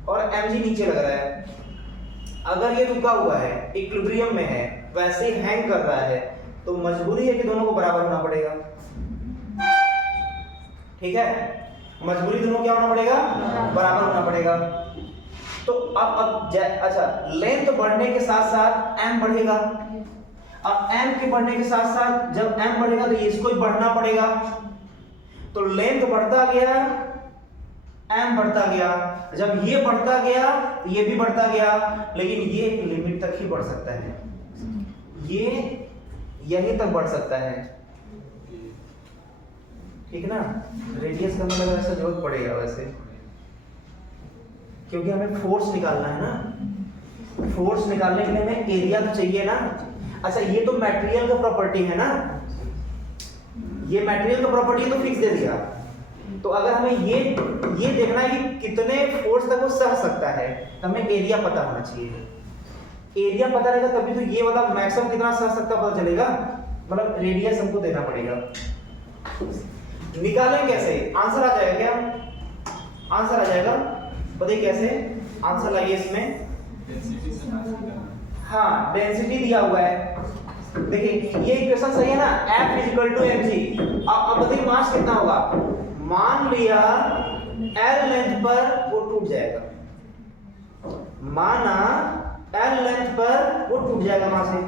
और mg नीचे लग रहा है। अगर ये रुका हुआ है, इक्विलिब्रियम में है, वैसे ही हैंग कर रहा है, तो मजबूरी है कि दोनों को बराबर होना पड़ेगा। ठीक है, मजबूरी दोनों क्या होना पड़ेगा, बराबर होना पड़ेगा। तो अब अच्छा लेंथ बढ़ने के साथ साथ m बढ़ेगा। अब m के बढ़ने के साथ साथ जब m बढ़ेगा तो इसको भी बढ़ना पड़ेगा। तो लेंथ बढ़ता गया, m बढ़ता गया, जब ये बढ़ता गया ये भी बढ़ता गया, लेकिन ये एक लिमिट तक ही बढ़ सकता है, ये यहीं तक बढ़ सकता है, ठीक ना। रेडियस का मतलब ऐसा जरूरत पड़ेगा वैसे, क्योंकि हमें फोर्स निकालना है ना, फोर्स निकालने के लिए हमें एरिया तो चाहिए ना। अच्छा ये तो मटेरियल का प्रॉपर्टी है ना, ये मटेरियल का प्रॉपर्टी तो फिक्स दे दिया। तो अगर हमें ये देखना है कि कितने फोर्स तक वो सह सकता है, तो हमें एरिया पता होना चाहिए। एरिया पता रहेगा तभी तो ये वाला मैक्सिमम कितना सह सकता पता चलेगा, मतलब रेडियस हमको देना पड़ेगा। निकालें कैसे, आंसर आ जाएगा क्या, आंसर आ जाएगा, बताइए कैसे आंसर लाइए इसमें। हाँ डेंसिटी दिया हुआ है, देखिए ये इक्वेशन सही है ना, F = mg। अब बताइए मास कितना होगा, मान लिया L लेंथ पर वो टूट जाएगा, माना L लेंथ पर वो टूट जाएगा मास से,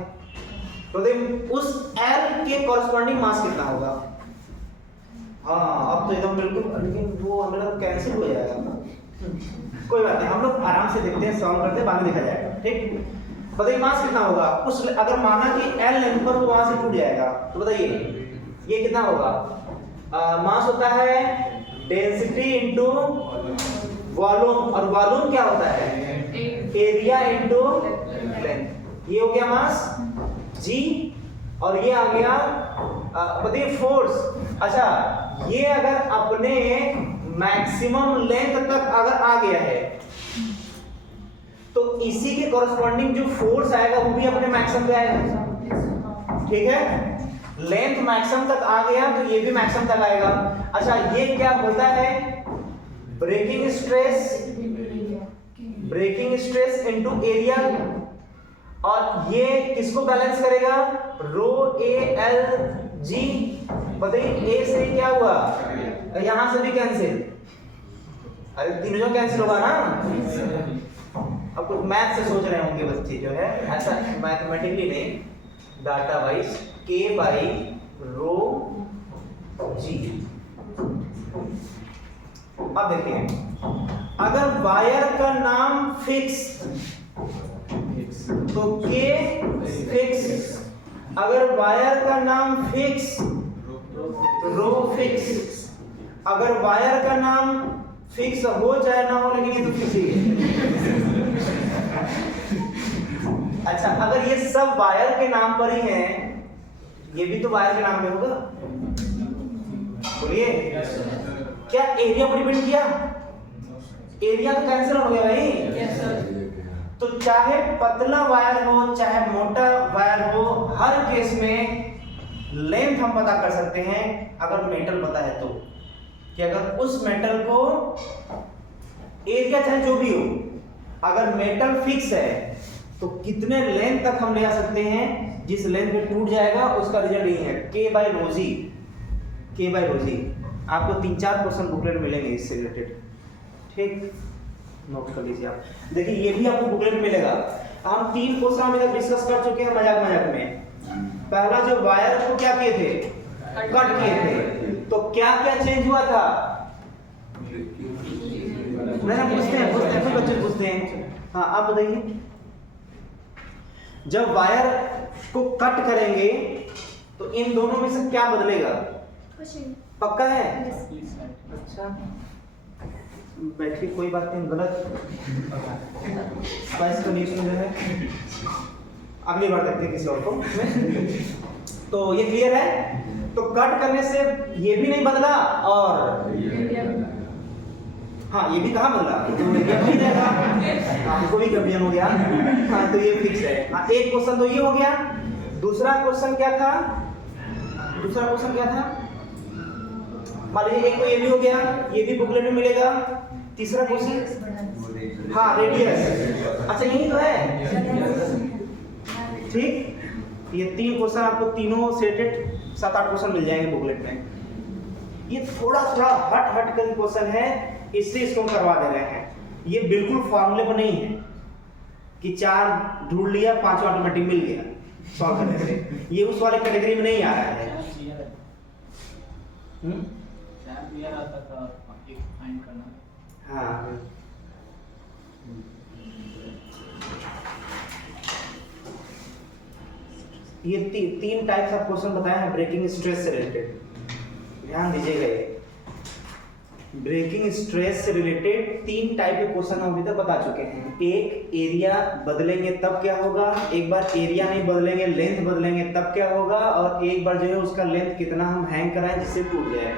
तो देखिए उस L के कॉरस्पॉन्डिंग मास कितना होगा। हाँ अब तो एकदम बिल्कुल, लेकिन वो हमारा कैंसिल हो जाएगा ना। कोई बात नहीं, हम लोग आराम से देखते हैं, सॉल्व करते हैं, बाद में देखा जाएगा। ठीक, बताइए मास कितना होगा उस, अगर माना कि एल लेंथ पर वो वहां से टूट जाएगा, तो बताइए ये कितना होगा? मास होता है डेंसिटी इनटू वॉल्यूम, और वॉल्यूम क्या होता है? Area into length. ये हो गया मास जी, और ये आ गया बताइए फोर्स। अच्छा, ये अगर अपने मैक्सिमम लेंथ तक अगर आ गया है तो इसी के कॉरस्पॉन्डिंग जो फोर्स आएगा वो भी अपने मैक्सिमम पे आएगा। ठीक है, लेंथ मैक्सिमम तक आ गया तो ये भी मैक्सिमम तक आएगा। अच्छा, ये क्या होता है? ब्रेकिंग स्ट्रेस इनटू एरिया, और ये किसको बैलेंस करेगा? रो ए एल जी। बताइए ए से क्या हुआ? यहां से भी कैंसिल, अरे तीनों कैंसिल होगा ना। अब कुछ मैथ से सोच रहे होंगे बच्चे जो है, ऐसा मैथमेटिकली नहीं, डाटा वाइज के बाई रो जी। अब देखिए, अगर वायर का नाम फिक्स तो के फिक्स, अगर वायर का नाम फिक्स रो फिक्स, अगर वायर का नाम फिक्स हो चाहे ना हो, लेकिन ये तो फिक्स ही है। अच्छा, अगर ये सब वायर के नाम पर ही हैं, ये भी तो वायर के नाम में होगा। बोलिए, क्या एरिया पर डिपेंड किया? एरिया तो कैंसिल हो गया भाई। तो चाहे पतला वायर हो चाहे मोटा वायर हो, हर केस में लेंथ हम पता कर सकते हैं अगर मेटल पता है तो, कि अगर उस मेटल को एरिया चाहे जो भी हो, अगर मेटल फिक्स है तो कितने लेंथ तक हम ले आ सकते हैं, जिस लेंथ पे टूट जाएगा उसका रिजल्ट यही है, के बाई रोजी। के बाई रोजी आपको 3-4 क्वेश्चन बुकलेट मिलेंगे इससे रिलेटेड। ठीक, नोट कर लीजिए आप। देखिए ये भी आपको बुकलेट मिलेगा। हम 3 क्वेश्चन हम इधर डिस्कस कर चुके हैं मजाक में। पहला जो वायर को क्या किए थे? कट किए थे, तो क्या क्या चेंज हुआ था? पूछते हैं कोई बच्चे पूछते हैं। हाँ, आप बताइए, जब वायर को कट करेंगे तो इन दोनों में से क्या बदलेगा? पक्का है? अच्छा, बैठिए, कोई बात नहीं, गलत स्पाइस कंडीशन जो है अगली बार देखते हैं किसी और को। तो ये क्लियर है? तो कट करने से ये भी नहीं बदला, और हाँ ये भी कहाँ बदला, तो ये भी रहेगा। हमको भी कंफ्यूजन हो गया। हाँ, तो ये फिक्स है। हाँ, एक क्वेश्चन तो ये हो गया। दूसरा क्वेश्चन क्या था? मान लीजिए एक तो ये भी हो गया, ये भी बुकलेट में मिलेगा। तीसरा क्वेश्चन, हाँ रेडियस। अच्छा, यही तो है। ठीक, ये 3 क्वेश्चन आपको तीनों सेटेड 7-8 क्वेश्चन मिल जाएंगे बुकलेट में। ये थोड़ा हट कर क्वेश्चन है, इसलिए इसको करवा दे रहे हैं। ये बिल्कुल फॉर्मूले पर नहीं है कि 4 ढूंढ लिया 5 ऑटोमेटिक मिल गया सॉल्व करने से। ये उस वाले कैटेगरी में नहीं आ रहा है। हाँ, ये 3 टाइप्स ऑफ क्वेश्चन बताए हैं ब्रेकिंग स्ट्रेस से रिलेटेड, ध्यान दीजिएगा। ये ब्रेकिंग स्ट्रेस से रिलेटेड 3 टाइप के क्वेश्चन हम अभी तक बता चुके हैं। एक, एरिया बदलेंगे तब क्या होगा, एक बार एरिया नहीं बदलेंगे लेंथ बदलेंगे तब क्या होगा, और एक बार जो है उसका लेंथ कितना हम हैंग कराएं जिससे टूट जाए।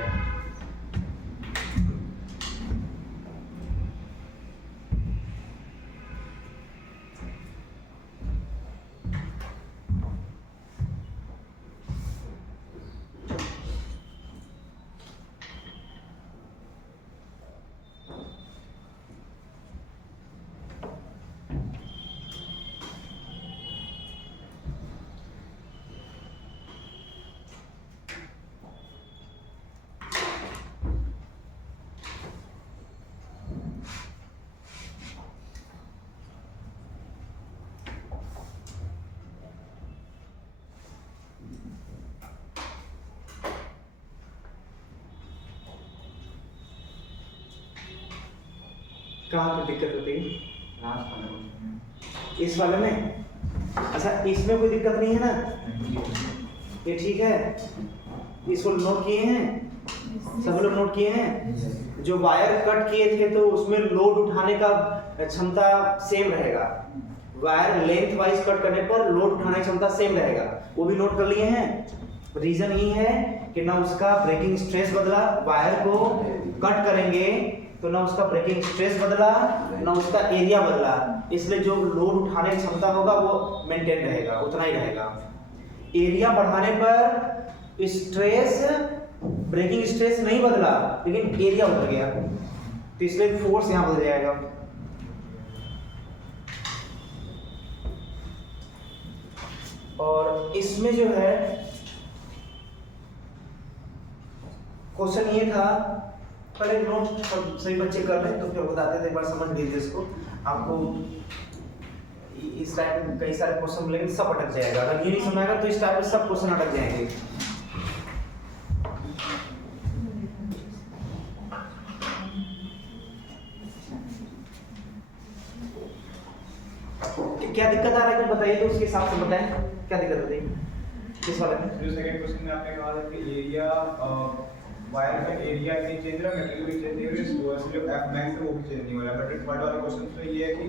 कहाँ पे दिक्कत होती है? लास्ट वाला क्वेश्चन इस वाले में? अच्छा, इसमें कोई दिक्कत नहीं है ना? ये ठीक है? इसको नोट किए हैं? सब लोग नोट किए हैं? जो वायर कट किए थे तो उसमें लोड उठाने का क्षमता सेम रहेगा। वायर लेंथ वाइज कट करने पर लोड उठाने की क्षमता सेम रहेगा, वो भी नोट कर लिए हैं। रीजन ये है कि ना उसका ब्रेकिंग स्ट्रेस बदला, वायर को कट करेंगे तो ना उसका ब्रेकिंग स्ट्रेस बदला ना उसका एरिया बदला, इसलिए जो लोड उठाने की क्षमता होगा वो मेंटेन रहेगा, उतना ही रहेगा। एरिया बढ़ाने पर स्ट्रेस, ब्रेकिंग स्ट्रेस नहीं बदला लेकिन एरिया बदल गया, तो इसलिए फोर्स यहाँ बदल जाएगा। और इसमें जो है क्वेश्चन ये था, पहले नोट सभी बच्चे कर रहे हैं तो फिर बताते थे, एक बार समझ लीजिए इसको। आपको इस टाइप में कई सारे क्वेश्चन मिलेंगे, सब अटक जाएगा। अगर ये नहीं समझ आएगा तो इस टाइप में सब क्वेश्चन अटक जाएंगे। क्या दिक्कत आ रहा है कुछ बताइए तो उसके हिसाब से बताएं, क्या दिक्कत होती है किस वाले में? जो सेकंड क्वेश्चन में आपने कहा था कि एरिया, वायर का एरिया नहीं चेंज रहा, मटेरियल भी चेंज नहीं हो रही, जो एफ मैक्स है वो भी चेंज नहीं हो रहा। बट थर्ड वाले क्वेश्चन में ये है कि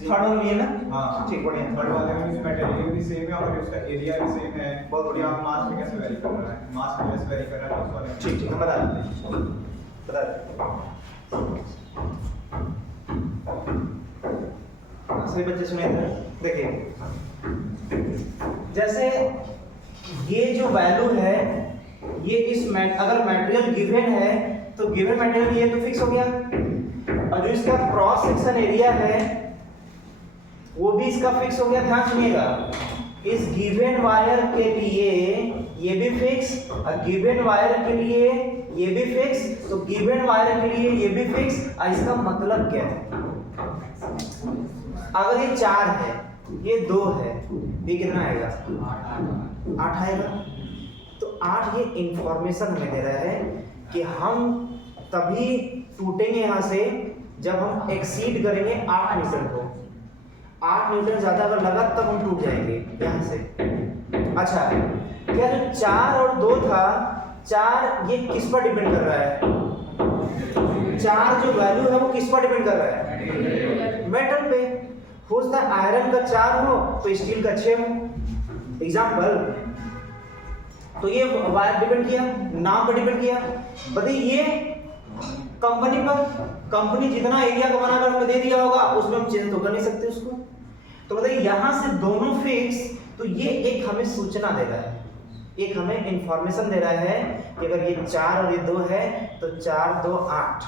थर्ड वाला ये ना? हाँ ठीक, बढ़िया। थर्ड वाले में मटेरियल भी सेम है और उसका एरिया भी सेम है, बहुत बढ़िया। आप मास में कैसे वेरी कर रहा है, मास में कैसे वेरी कर रहा है उस वाले में। ठीक ठीक, हम बता देते हैं, बता देते हैं। सभी बच्चे सुने थे, देखिए जैसे ये जो वैल्यू है, ये इस अगर मटेरियल गिवन है तो गिवन मटेरियल ये तो फिक्स हो गया, और जो इसका क्रॉस सेक्शन एरिया है वो भी इसका फिक्स हो गया। ध्यान सुनिएगा, इस गिवन वायर के लिए ये भी फिक्स और गिवन वायर के लिए ये भी फिक्स, तो गिवन वायर के लिए ये भी फिक्स। इसका मतलब क्या है? अगर ये 4 है, ये 2 है, ये कितना आएगा? 8 आएगा। तो 8 ये इंफॉर्मेशन हमें दे रहा है कि हम तभी टूटेंगे यहाँ से जब हम एक्सीड करेंगे 8 न्यूटन को। 8 न्यूटन ज्यादा अगर लगा तब हम टूट जाएंगे यहाँ से। अच्छा, क्या जो 4 और 2 था, 4 ये किस पर डिपेंड कर रहा है? 4 जो वैल्यू है वो किस पर डिपेंड कर रहा है? मेटल पे। हो सकता है आयरन का 4 हो तो स्टील का 6 हो, एग्जाम्पल। तो ये वायर डिपेंड किया, नाम पर डिपेंड किया। बताइए ये कंपनी पर, कंपनी जितना एरिया का बनाकर हमें दे दिया होगा उसमें हम चेंज तो कर नहीं सकते उसको। तो बताइए यहाँ से दोनों फिक्स, तो ये एक हमें सूचना दे रहा है, एक हमें इंफॉर्मेशन दे रहा है कि अगर ये 4 और ये 2 है तो 4 2 8,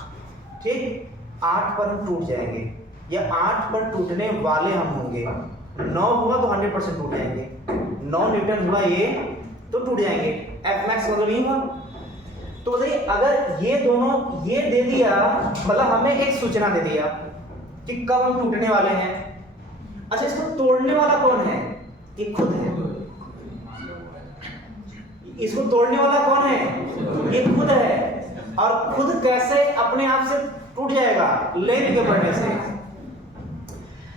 ठीक। 8 पर हम टूट जाएंगे या 8 पर टूटने वाले हम होंगे। 9 हुआ तो 100% टूट जाएंगे, 9 न्यूटन हुआ ये तो टूट जाएंगे। एफ मैक्स मतलब नहीं हुआ। तो बताइए अगर ये दोनों ये दे दिया, मतलब हमें एक सूचना दे दिया कि कब हम टूटने वाले हैं। अच्छा, इसको तोड़ने वाला कौन है? ये खुद है। इसको तोड़ने वाला कौन है? ये खुद है। और खुद कैसे अपने आप से टूट जाएगा? लेंथ के बढ़ने से।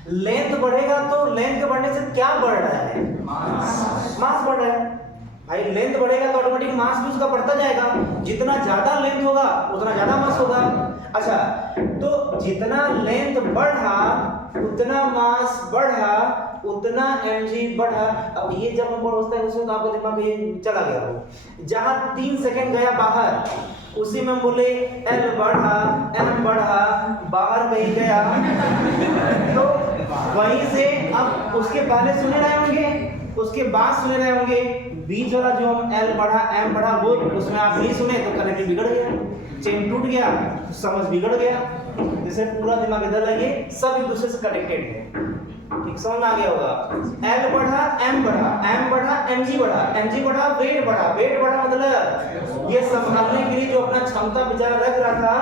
लेंथ बढ़ेगा तो लेंथ के बढ़ने से क्या बढ़ रहा है? मास बढ़ रहा है। भाई लेंथ बढ़ेगा तो ऑटोमेटिक मास भी उसका बढ़ता जाएगा। जितना ज्यादा लेंथ होगा उतना ज्यादा मास होगा। अच्छा, तो जितना लेंथ बढ़ा उतना मास बढ़ा, उतना mg बढ़ा। अब ये जब हम पढ़ोसते हैं उसमें तो आपको दिमाग ये चला गया हो, जहां 3 सेकंड गया बाहर उसी में बोले l बढ़ा, m बढ़ा, बाहर कहीं गया तो वहीं से अब उसके पहले सुने रहे होंगे, उसके बाद सुने रहे होंगे। बीच वाला जो हम l बढ़ा m बढ़ा वो उसमें आप नहीं सुने तो कनेक्टिव बिगड़ गया, चेन टूट गया, समझ बिगड़ गया। जैसे पूरा दिमाग इधर लगे, सब एक दूसरे से कनेक्टेड है। ठीक, समझ में आ गया होगा। L बढ़ा, M बढ़ा, M बढ़ा, mg बढ़ा, mg बढ़ा, वेट बढ़ा। वेट बढ़ा मतलब ये संभालने के लिए जो अपना क्षमता बेचारा रख रहा था,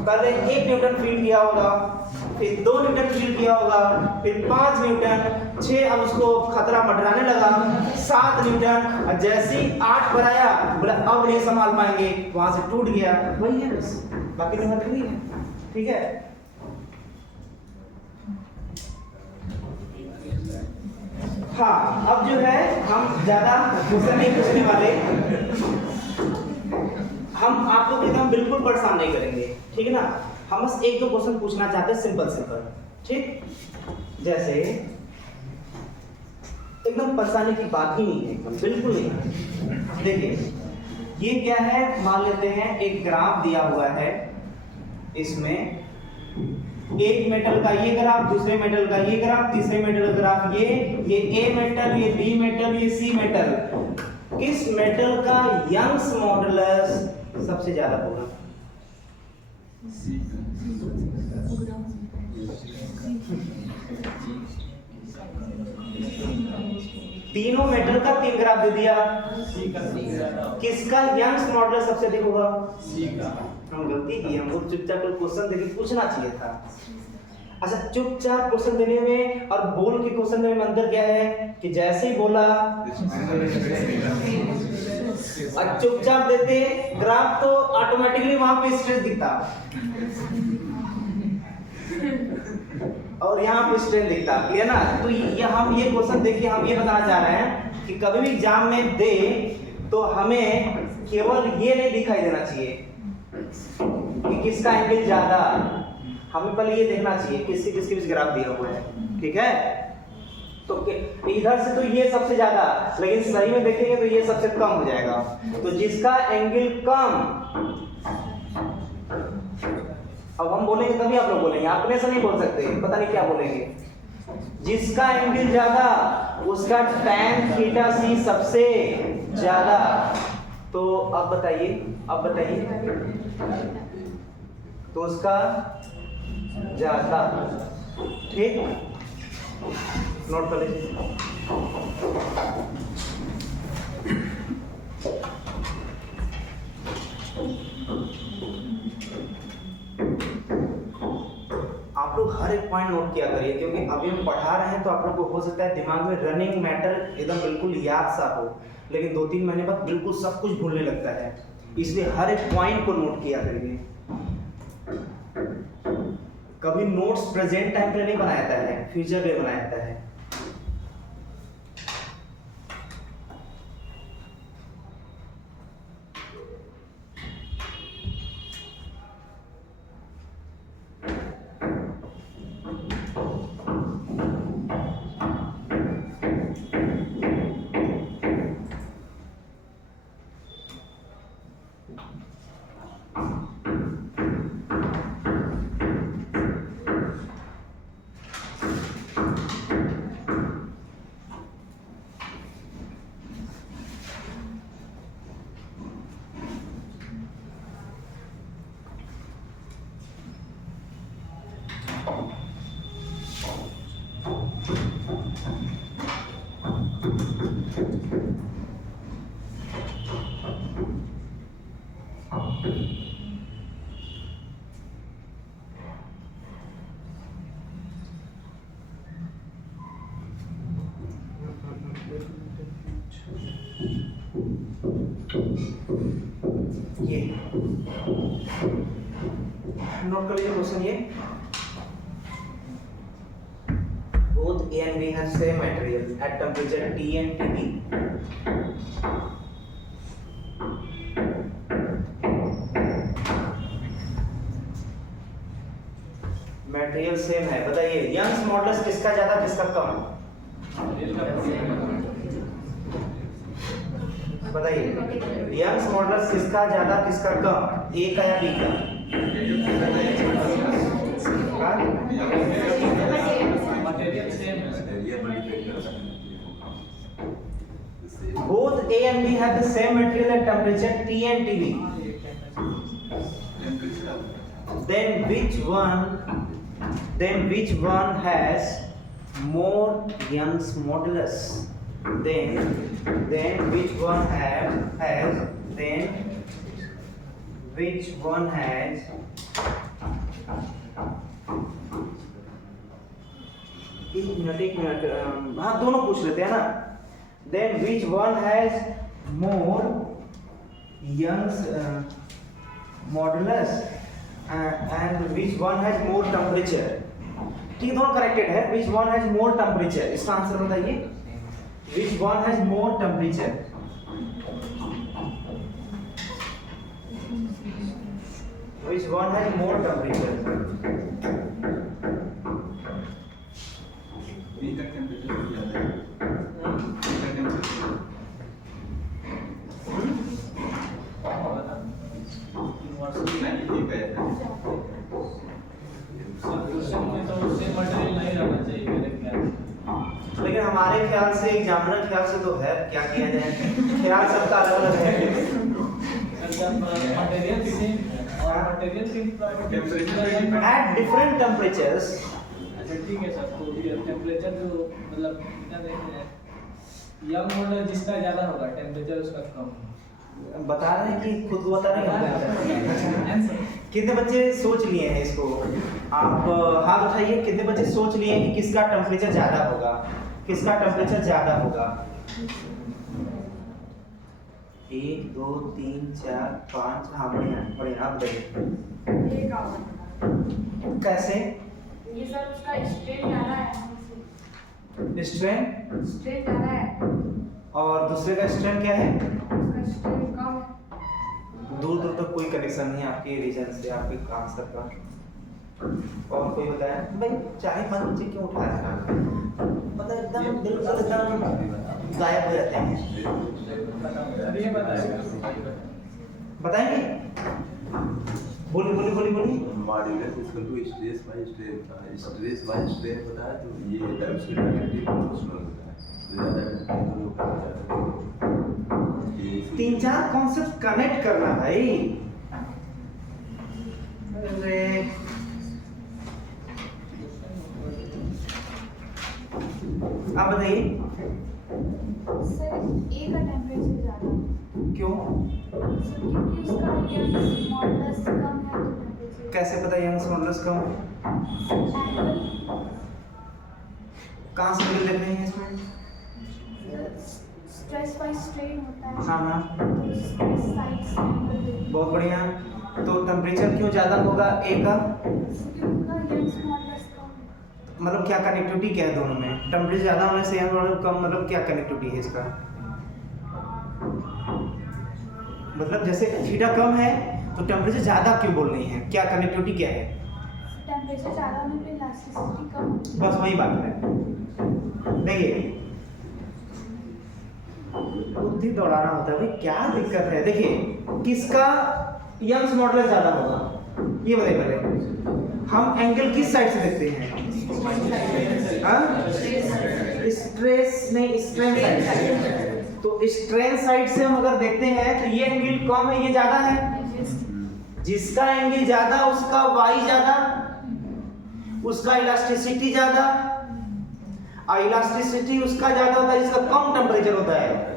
पहले 1 न्यूटन फील किया होगा, फिर 2 न्यूटन फील किया होगा, फिर 5 न्यूटन, 6, अब उसको खतरा मंडराने लगा, 7 न्यूटन, और जैसे ही 8 पर आया बोला अब नहीं संभाल पाएंगे, वहां से टूट गया। वही है बस, बाकी तो नहीं है। ठीक है, हाँ, अब जो है हम ज्यादा क्वेश्चन नहीं पूछने वाले, हम आपको एकदम बिल्कुल परेशान नहीं करेंगे, ठीक है ना। हम बस एक दो क्वेश्चन पूछना चाहते हैं, सिंपल सिंपल, ठीक। जैसे एकदम परेशानी की बात ही नहीं है, एकदम बिल्कुल नहीं। देखिए ये क्या है, मान लेते हैं एक ग्राफ दिया हुआ है, इसमें एक मेटल का ये ग्राफ, दूसरे मेटल का ये ग्राफ, तीसरे मेटल का ग्राफ, ये ए मेटल, ये बी मेटल, ये सी मेटल। किस मेटल का यंग्स मॉडुलस सबसे ज्यादा होगा? तीनों मेटल का 3 ग्राफ दे दिया, किसका यंग्स मॉडुलस सबसे अधिक होगा? सी का। हम गलती की, हमको चुपचाप क्वेश्चन देके पूछना चाहिए था। अच्छा, चुपचाप क्वेश्चन देने में और बोल के क्वेश्चन देने में अंतर क्या है कि जैसे ही बोला और चुपचाप देते ग्राफ तो ऑटोमेटिकली वहां पे स्ट्रेस दिखता और यहाँ पे स्ट्रेन दिखता, क्लियर ना। तो ये हम ये क्वेश्चन देखिए, हम ये बताना चाह रहे हैं कि कभी भी एग्जाम में दे तो हमें केवल ये नहीं दिखाई देना चाहिए कि किसका एंगल ज्यादा, हमें पहले ये देखना चाहिए किसके किसके बीच ग्राफ दिया हुआ है, ठीक है। तो इधर से तो ये सबसे ज्यादा, लेकिन सही में देखेंगे तो ये सबसे कम हो जाएगा। तो जिसका एंगल कम, अब हम बोलेंगे तभी आप लोग बोलेंगे, अपने से नहीं बोल सकते, पता नहीं क्या बोलेंगे। जिसका एंगल ज्यादा उसका tan थीटा सी सबसे ज्यादा। तो अब बताइए, तो उसका ज्यादा, ठीक, नोट कर लीजिए। आप लोग हर एक पॉइंट नोट किया करिए, क्योंकि अभी हम पढ़ा रहे हैं तो आप लोग को हो सकता है दिमाग में रनिंग मैटर एकदम बिल्कुल याद सा हो, लेकिन 2-3 महीने बाद बिल्कुल सब कुछ भूलने लगता है। इसलिए हर एक पॉइंट को नोट किया करिए। कभी नोट्स प्रेजेंट टाइम पे नहीं बनाया जाता है, फ्यूचर पे बनाया जाता है। ये नोट कर लीजिए क्वेश्चन, ये both A and B have same material at temperature T and Tb. Material same है, बताइए यंग्स मॉडुलस किसका ज्यादा किसका कम? बताइए यंग्स मॉडुलस किसका ज्यादा किसका कम, ए का या बी का? मटेरियल सेम है। Both A and B have the same material at temperature T and Tb. Then which one has more Young's modulus? Then which one has एक मिनट हाँ दोनों पूछ लेते हैं ना। Then which one has more Young's modulus and which one has more temperature? ठीक है, दोनों करेक्टेड है। Which one has more temperature? इसका आंसर बताइए। Which one has more temperature? Which one has more temperature? B का temperature ज़्यादा है। B का टेम्परेचर नहीं, ए का है। क्वेश्चन में तो सेम मटेरियल नहीं रहना चाहिए मेरे ख्याल से। लेकिन हमारे ख्याल से एग्जामिनर ख्याल से तो है, क्या किया जाए, ख्याल सबका अलग अलग है। मटेरियल सेम है और material same temperature At different temperatures, अच्छा ठीक है सर, तो ये टेम्परेचर जो मतलब क्या देखते हैं, यंग मॉडल जिसका ज़्यादा होगा टेम्परेचर उसका कम होगा। बता रहे हैं कि खुद को बता रहे हैं। आंसर कितने बच्चे सोच लिए हैं इसको? आप हाथ उठाइए, कितने बच्चे सोच लिए हैं कि किसका टेम्परेचर ज़्यादा होगा, किसका टेम्परेचर ज़्यादा होगा? 1 2 3 4 5। हाँ बढ़िया, आप बताइए ये काम है। कैसे? ये सर उसका स्ट्रेन ज़्यादा है हमसे। स्ट्रेन स्ट्रेन ज़्यादा है, और दूसरे का स्ट्रेन क्या है? उसका स्ट्रेन कम है। दूर दूर तक कोई कनेक्शन नहीं है आपके रीजन से, आपके आंसर का। और कोई बताया भाई, चाहे 5 बच्चे क्यों उठा रहे हैं, मतलब एकदम बिल्कुल एकदम गायब हो जाते हैं। ये बताएगा। बताएंगे? बोलिए। Modulus equal to stress by strain. Stress by strain होता है तो ये टाइप्स के नेगेटिव प्रोपोर्शनल होता है, तो ज़्यादा ये 3-4 कॉन्सेप्ट कनेक्ट करना भाई। अरे आप बताइए सर ए का टेम्परेचर ज़्यादा, क्यों? सर क्योंकि उसका यंग मॉडुलस कम है तो टेम्परेचर। कैसे पता यंग्स मॉडुलस कम है? एंगल कहाँ से मिल रहे हैं इसमें? स्ट्रेस बाय स्ट्रेन होता है। हाँ तो स्ट्रेस साइड से एंगल देती है। बहुत बढ़िया। तो टेम्परेचर क्यों ज़्यादा होगा ए का? क्योंकि उनका यंग मॉडुलस कम है। मतलब क्या कनेक्टिविटी क्या है दोनों में? टेम्परेचर ज़्यादा होने से यंग मॉडुलस कम, मतलब क्या कनेक्टिविटी है इसका? मतलब जैसे थीटा कम है तो टेम्परेचर ज़्यादा क्यों बोल रही हैं, क्या कनेक्टिविटी क्या है? टेम्परेचर ज़्यादा होने पे इलास्टिसिटी कम होती है। बस वही बात है। देखिए बुद्धि दौड़ाना होता है भाई, क्या दिक्कत है? देखिए किसका यंग्स मॉडुलस ज़्यादा होगा ये बताइए पहले। हम एंगल किस साइड से देखते हैं? हाँ? स्ट्रेस नहीं, स्ट्रेन साइड से। तो स्ट्रेन साइड से हम अगर देखते हैं तो ये एंगल कम है, ये ज़्यादा है। जिसका एंगल ज़्यादा उसका वाई ज़्यादा, उसका इलास्टिसिटी ज़्यादा, और इलास्टिसिटी उसका ज़्यादा होता है जिसका कम टेम्परेचर होता है।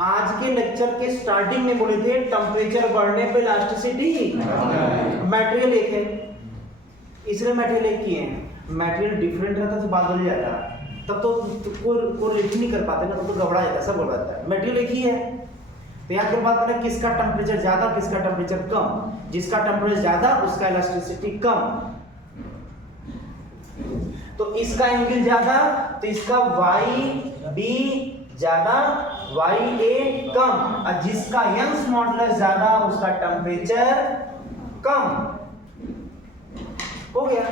आज के लेक्चर के स्टार्टिंग में बोले थे टेम्परेचर बढ़ने पे इलास्टिसिटी मटेरियल एक है, इसलिए मटेरियल एक ही है। मटेरियल डिफरेंट रहता तो बात बदल जाता, तब तो कोरिलेट नहीं कर पाते ना, तब तो घबरा जाता, सब बोल जाता है। मटेरियल एक ही है। तो यहाँ पर बात करें किसका टेम्परेचर ज़्यादा, किसका टेम्परेचर कम। जिसका टेम्परेचर ज़्यादा उसका इलास्टिसिटी कम। तो इसका एंगल ज्यादा तो इसका वाई बी ज्यादा, वाई ए कम, और जिसका यंग्स मॉडुलस ज्यादा उसका टेम्परेचर कम। हो गया?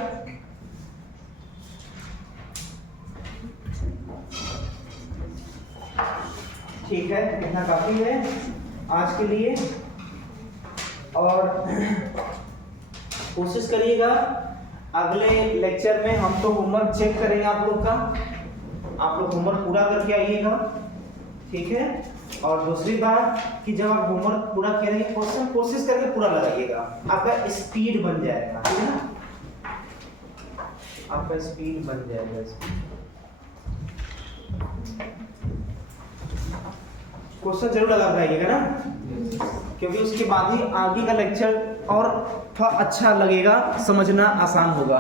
ठीक है, इतना काफी है आज के लिए। और कोशिश करिएगा अगले लेक्चर में हम तो होमवर्क चेक करेंगे आप लोग का, आप लोग होमवर्क पूरा करके आइएगा, ठीक है। और दूसरी बात कि जब आप होमवर्क पूरा करेंगे क्वेश्चन कोशिश करके पूरा लगाइएगा, आपका स्पीड बन जाएगा, ठीक है ना, आपका स्पीड बन जाएगा। क्वेश्चन जरूर लगा के आइएगा ना, क्योंकि उसके बाद ही आगे का लेक्चर और थोड़ा अच्छा लगेगा, समझना आसान होगा।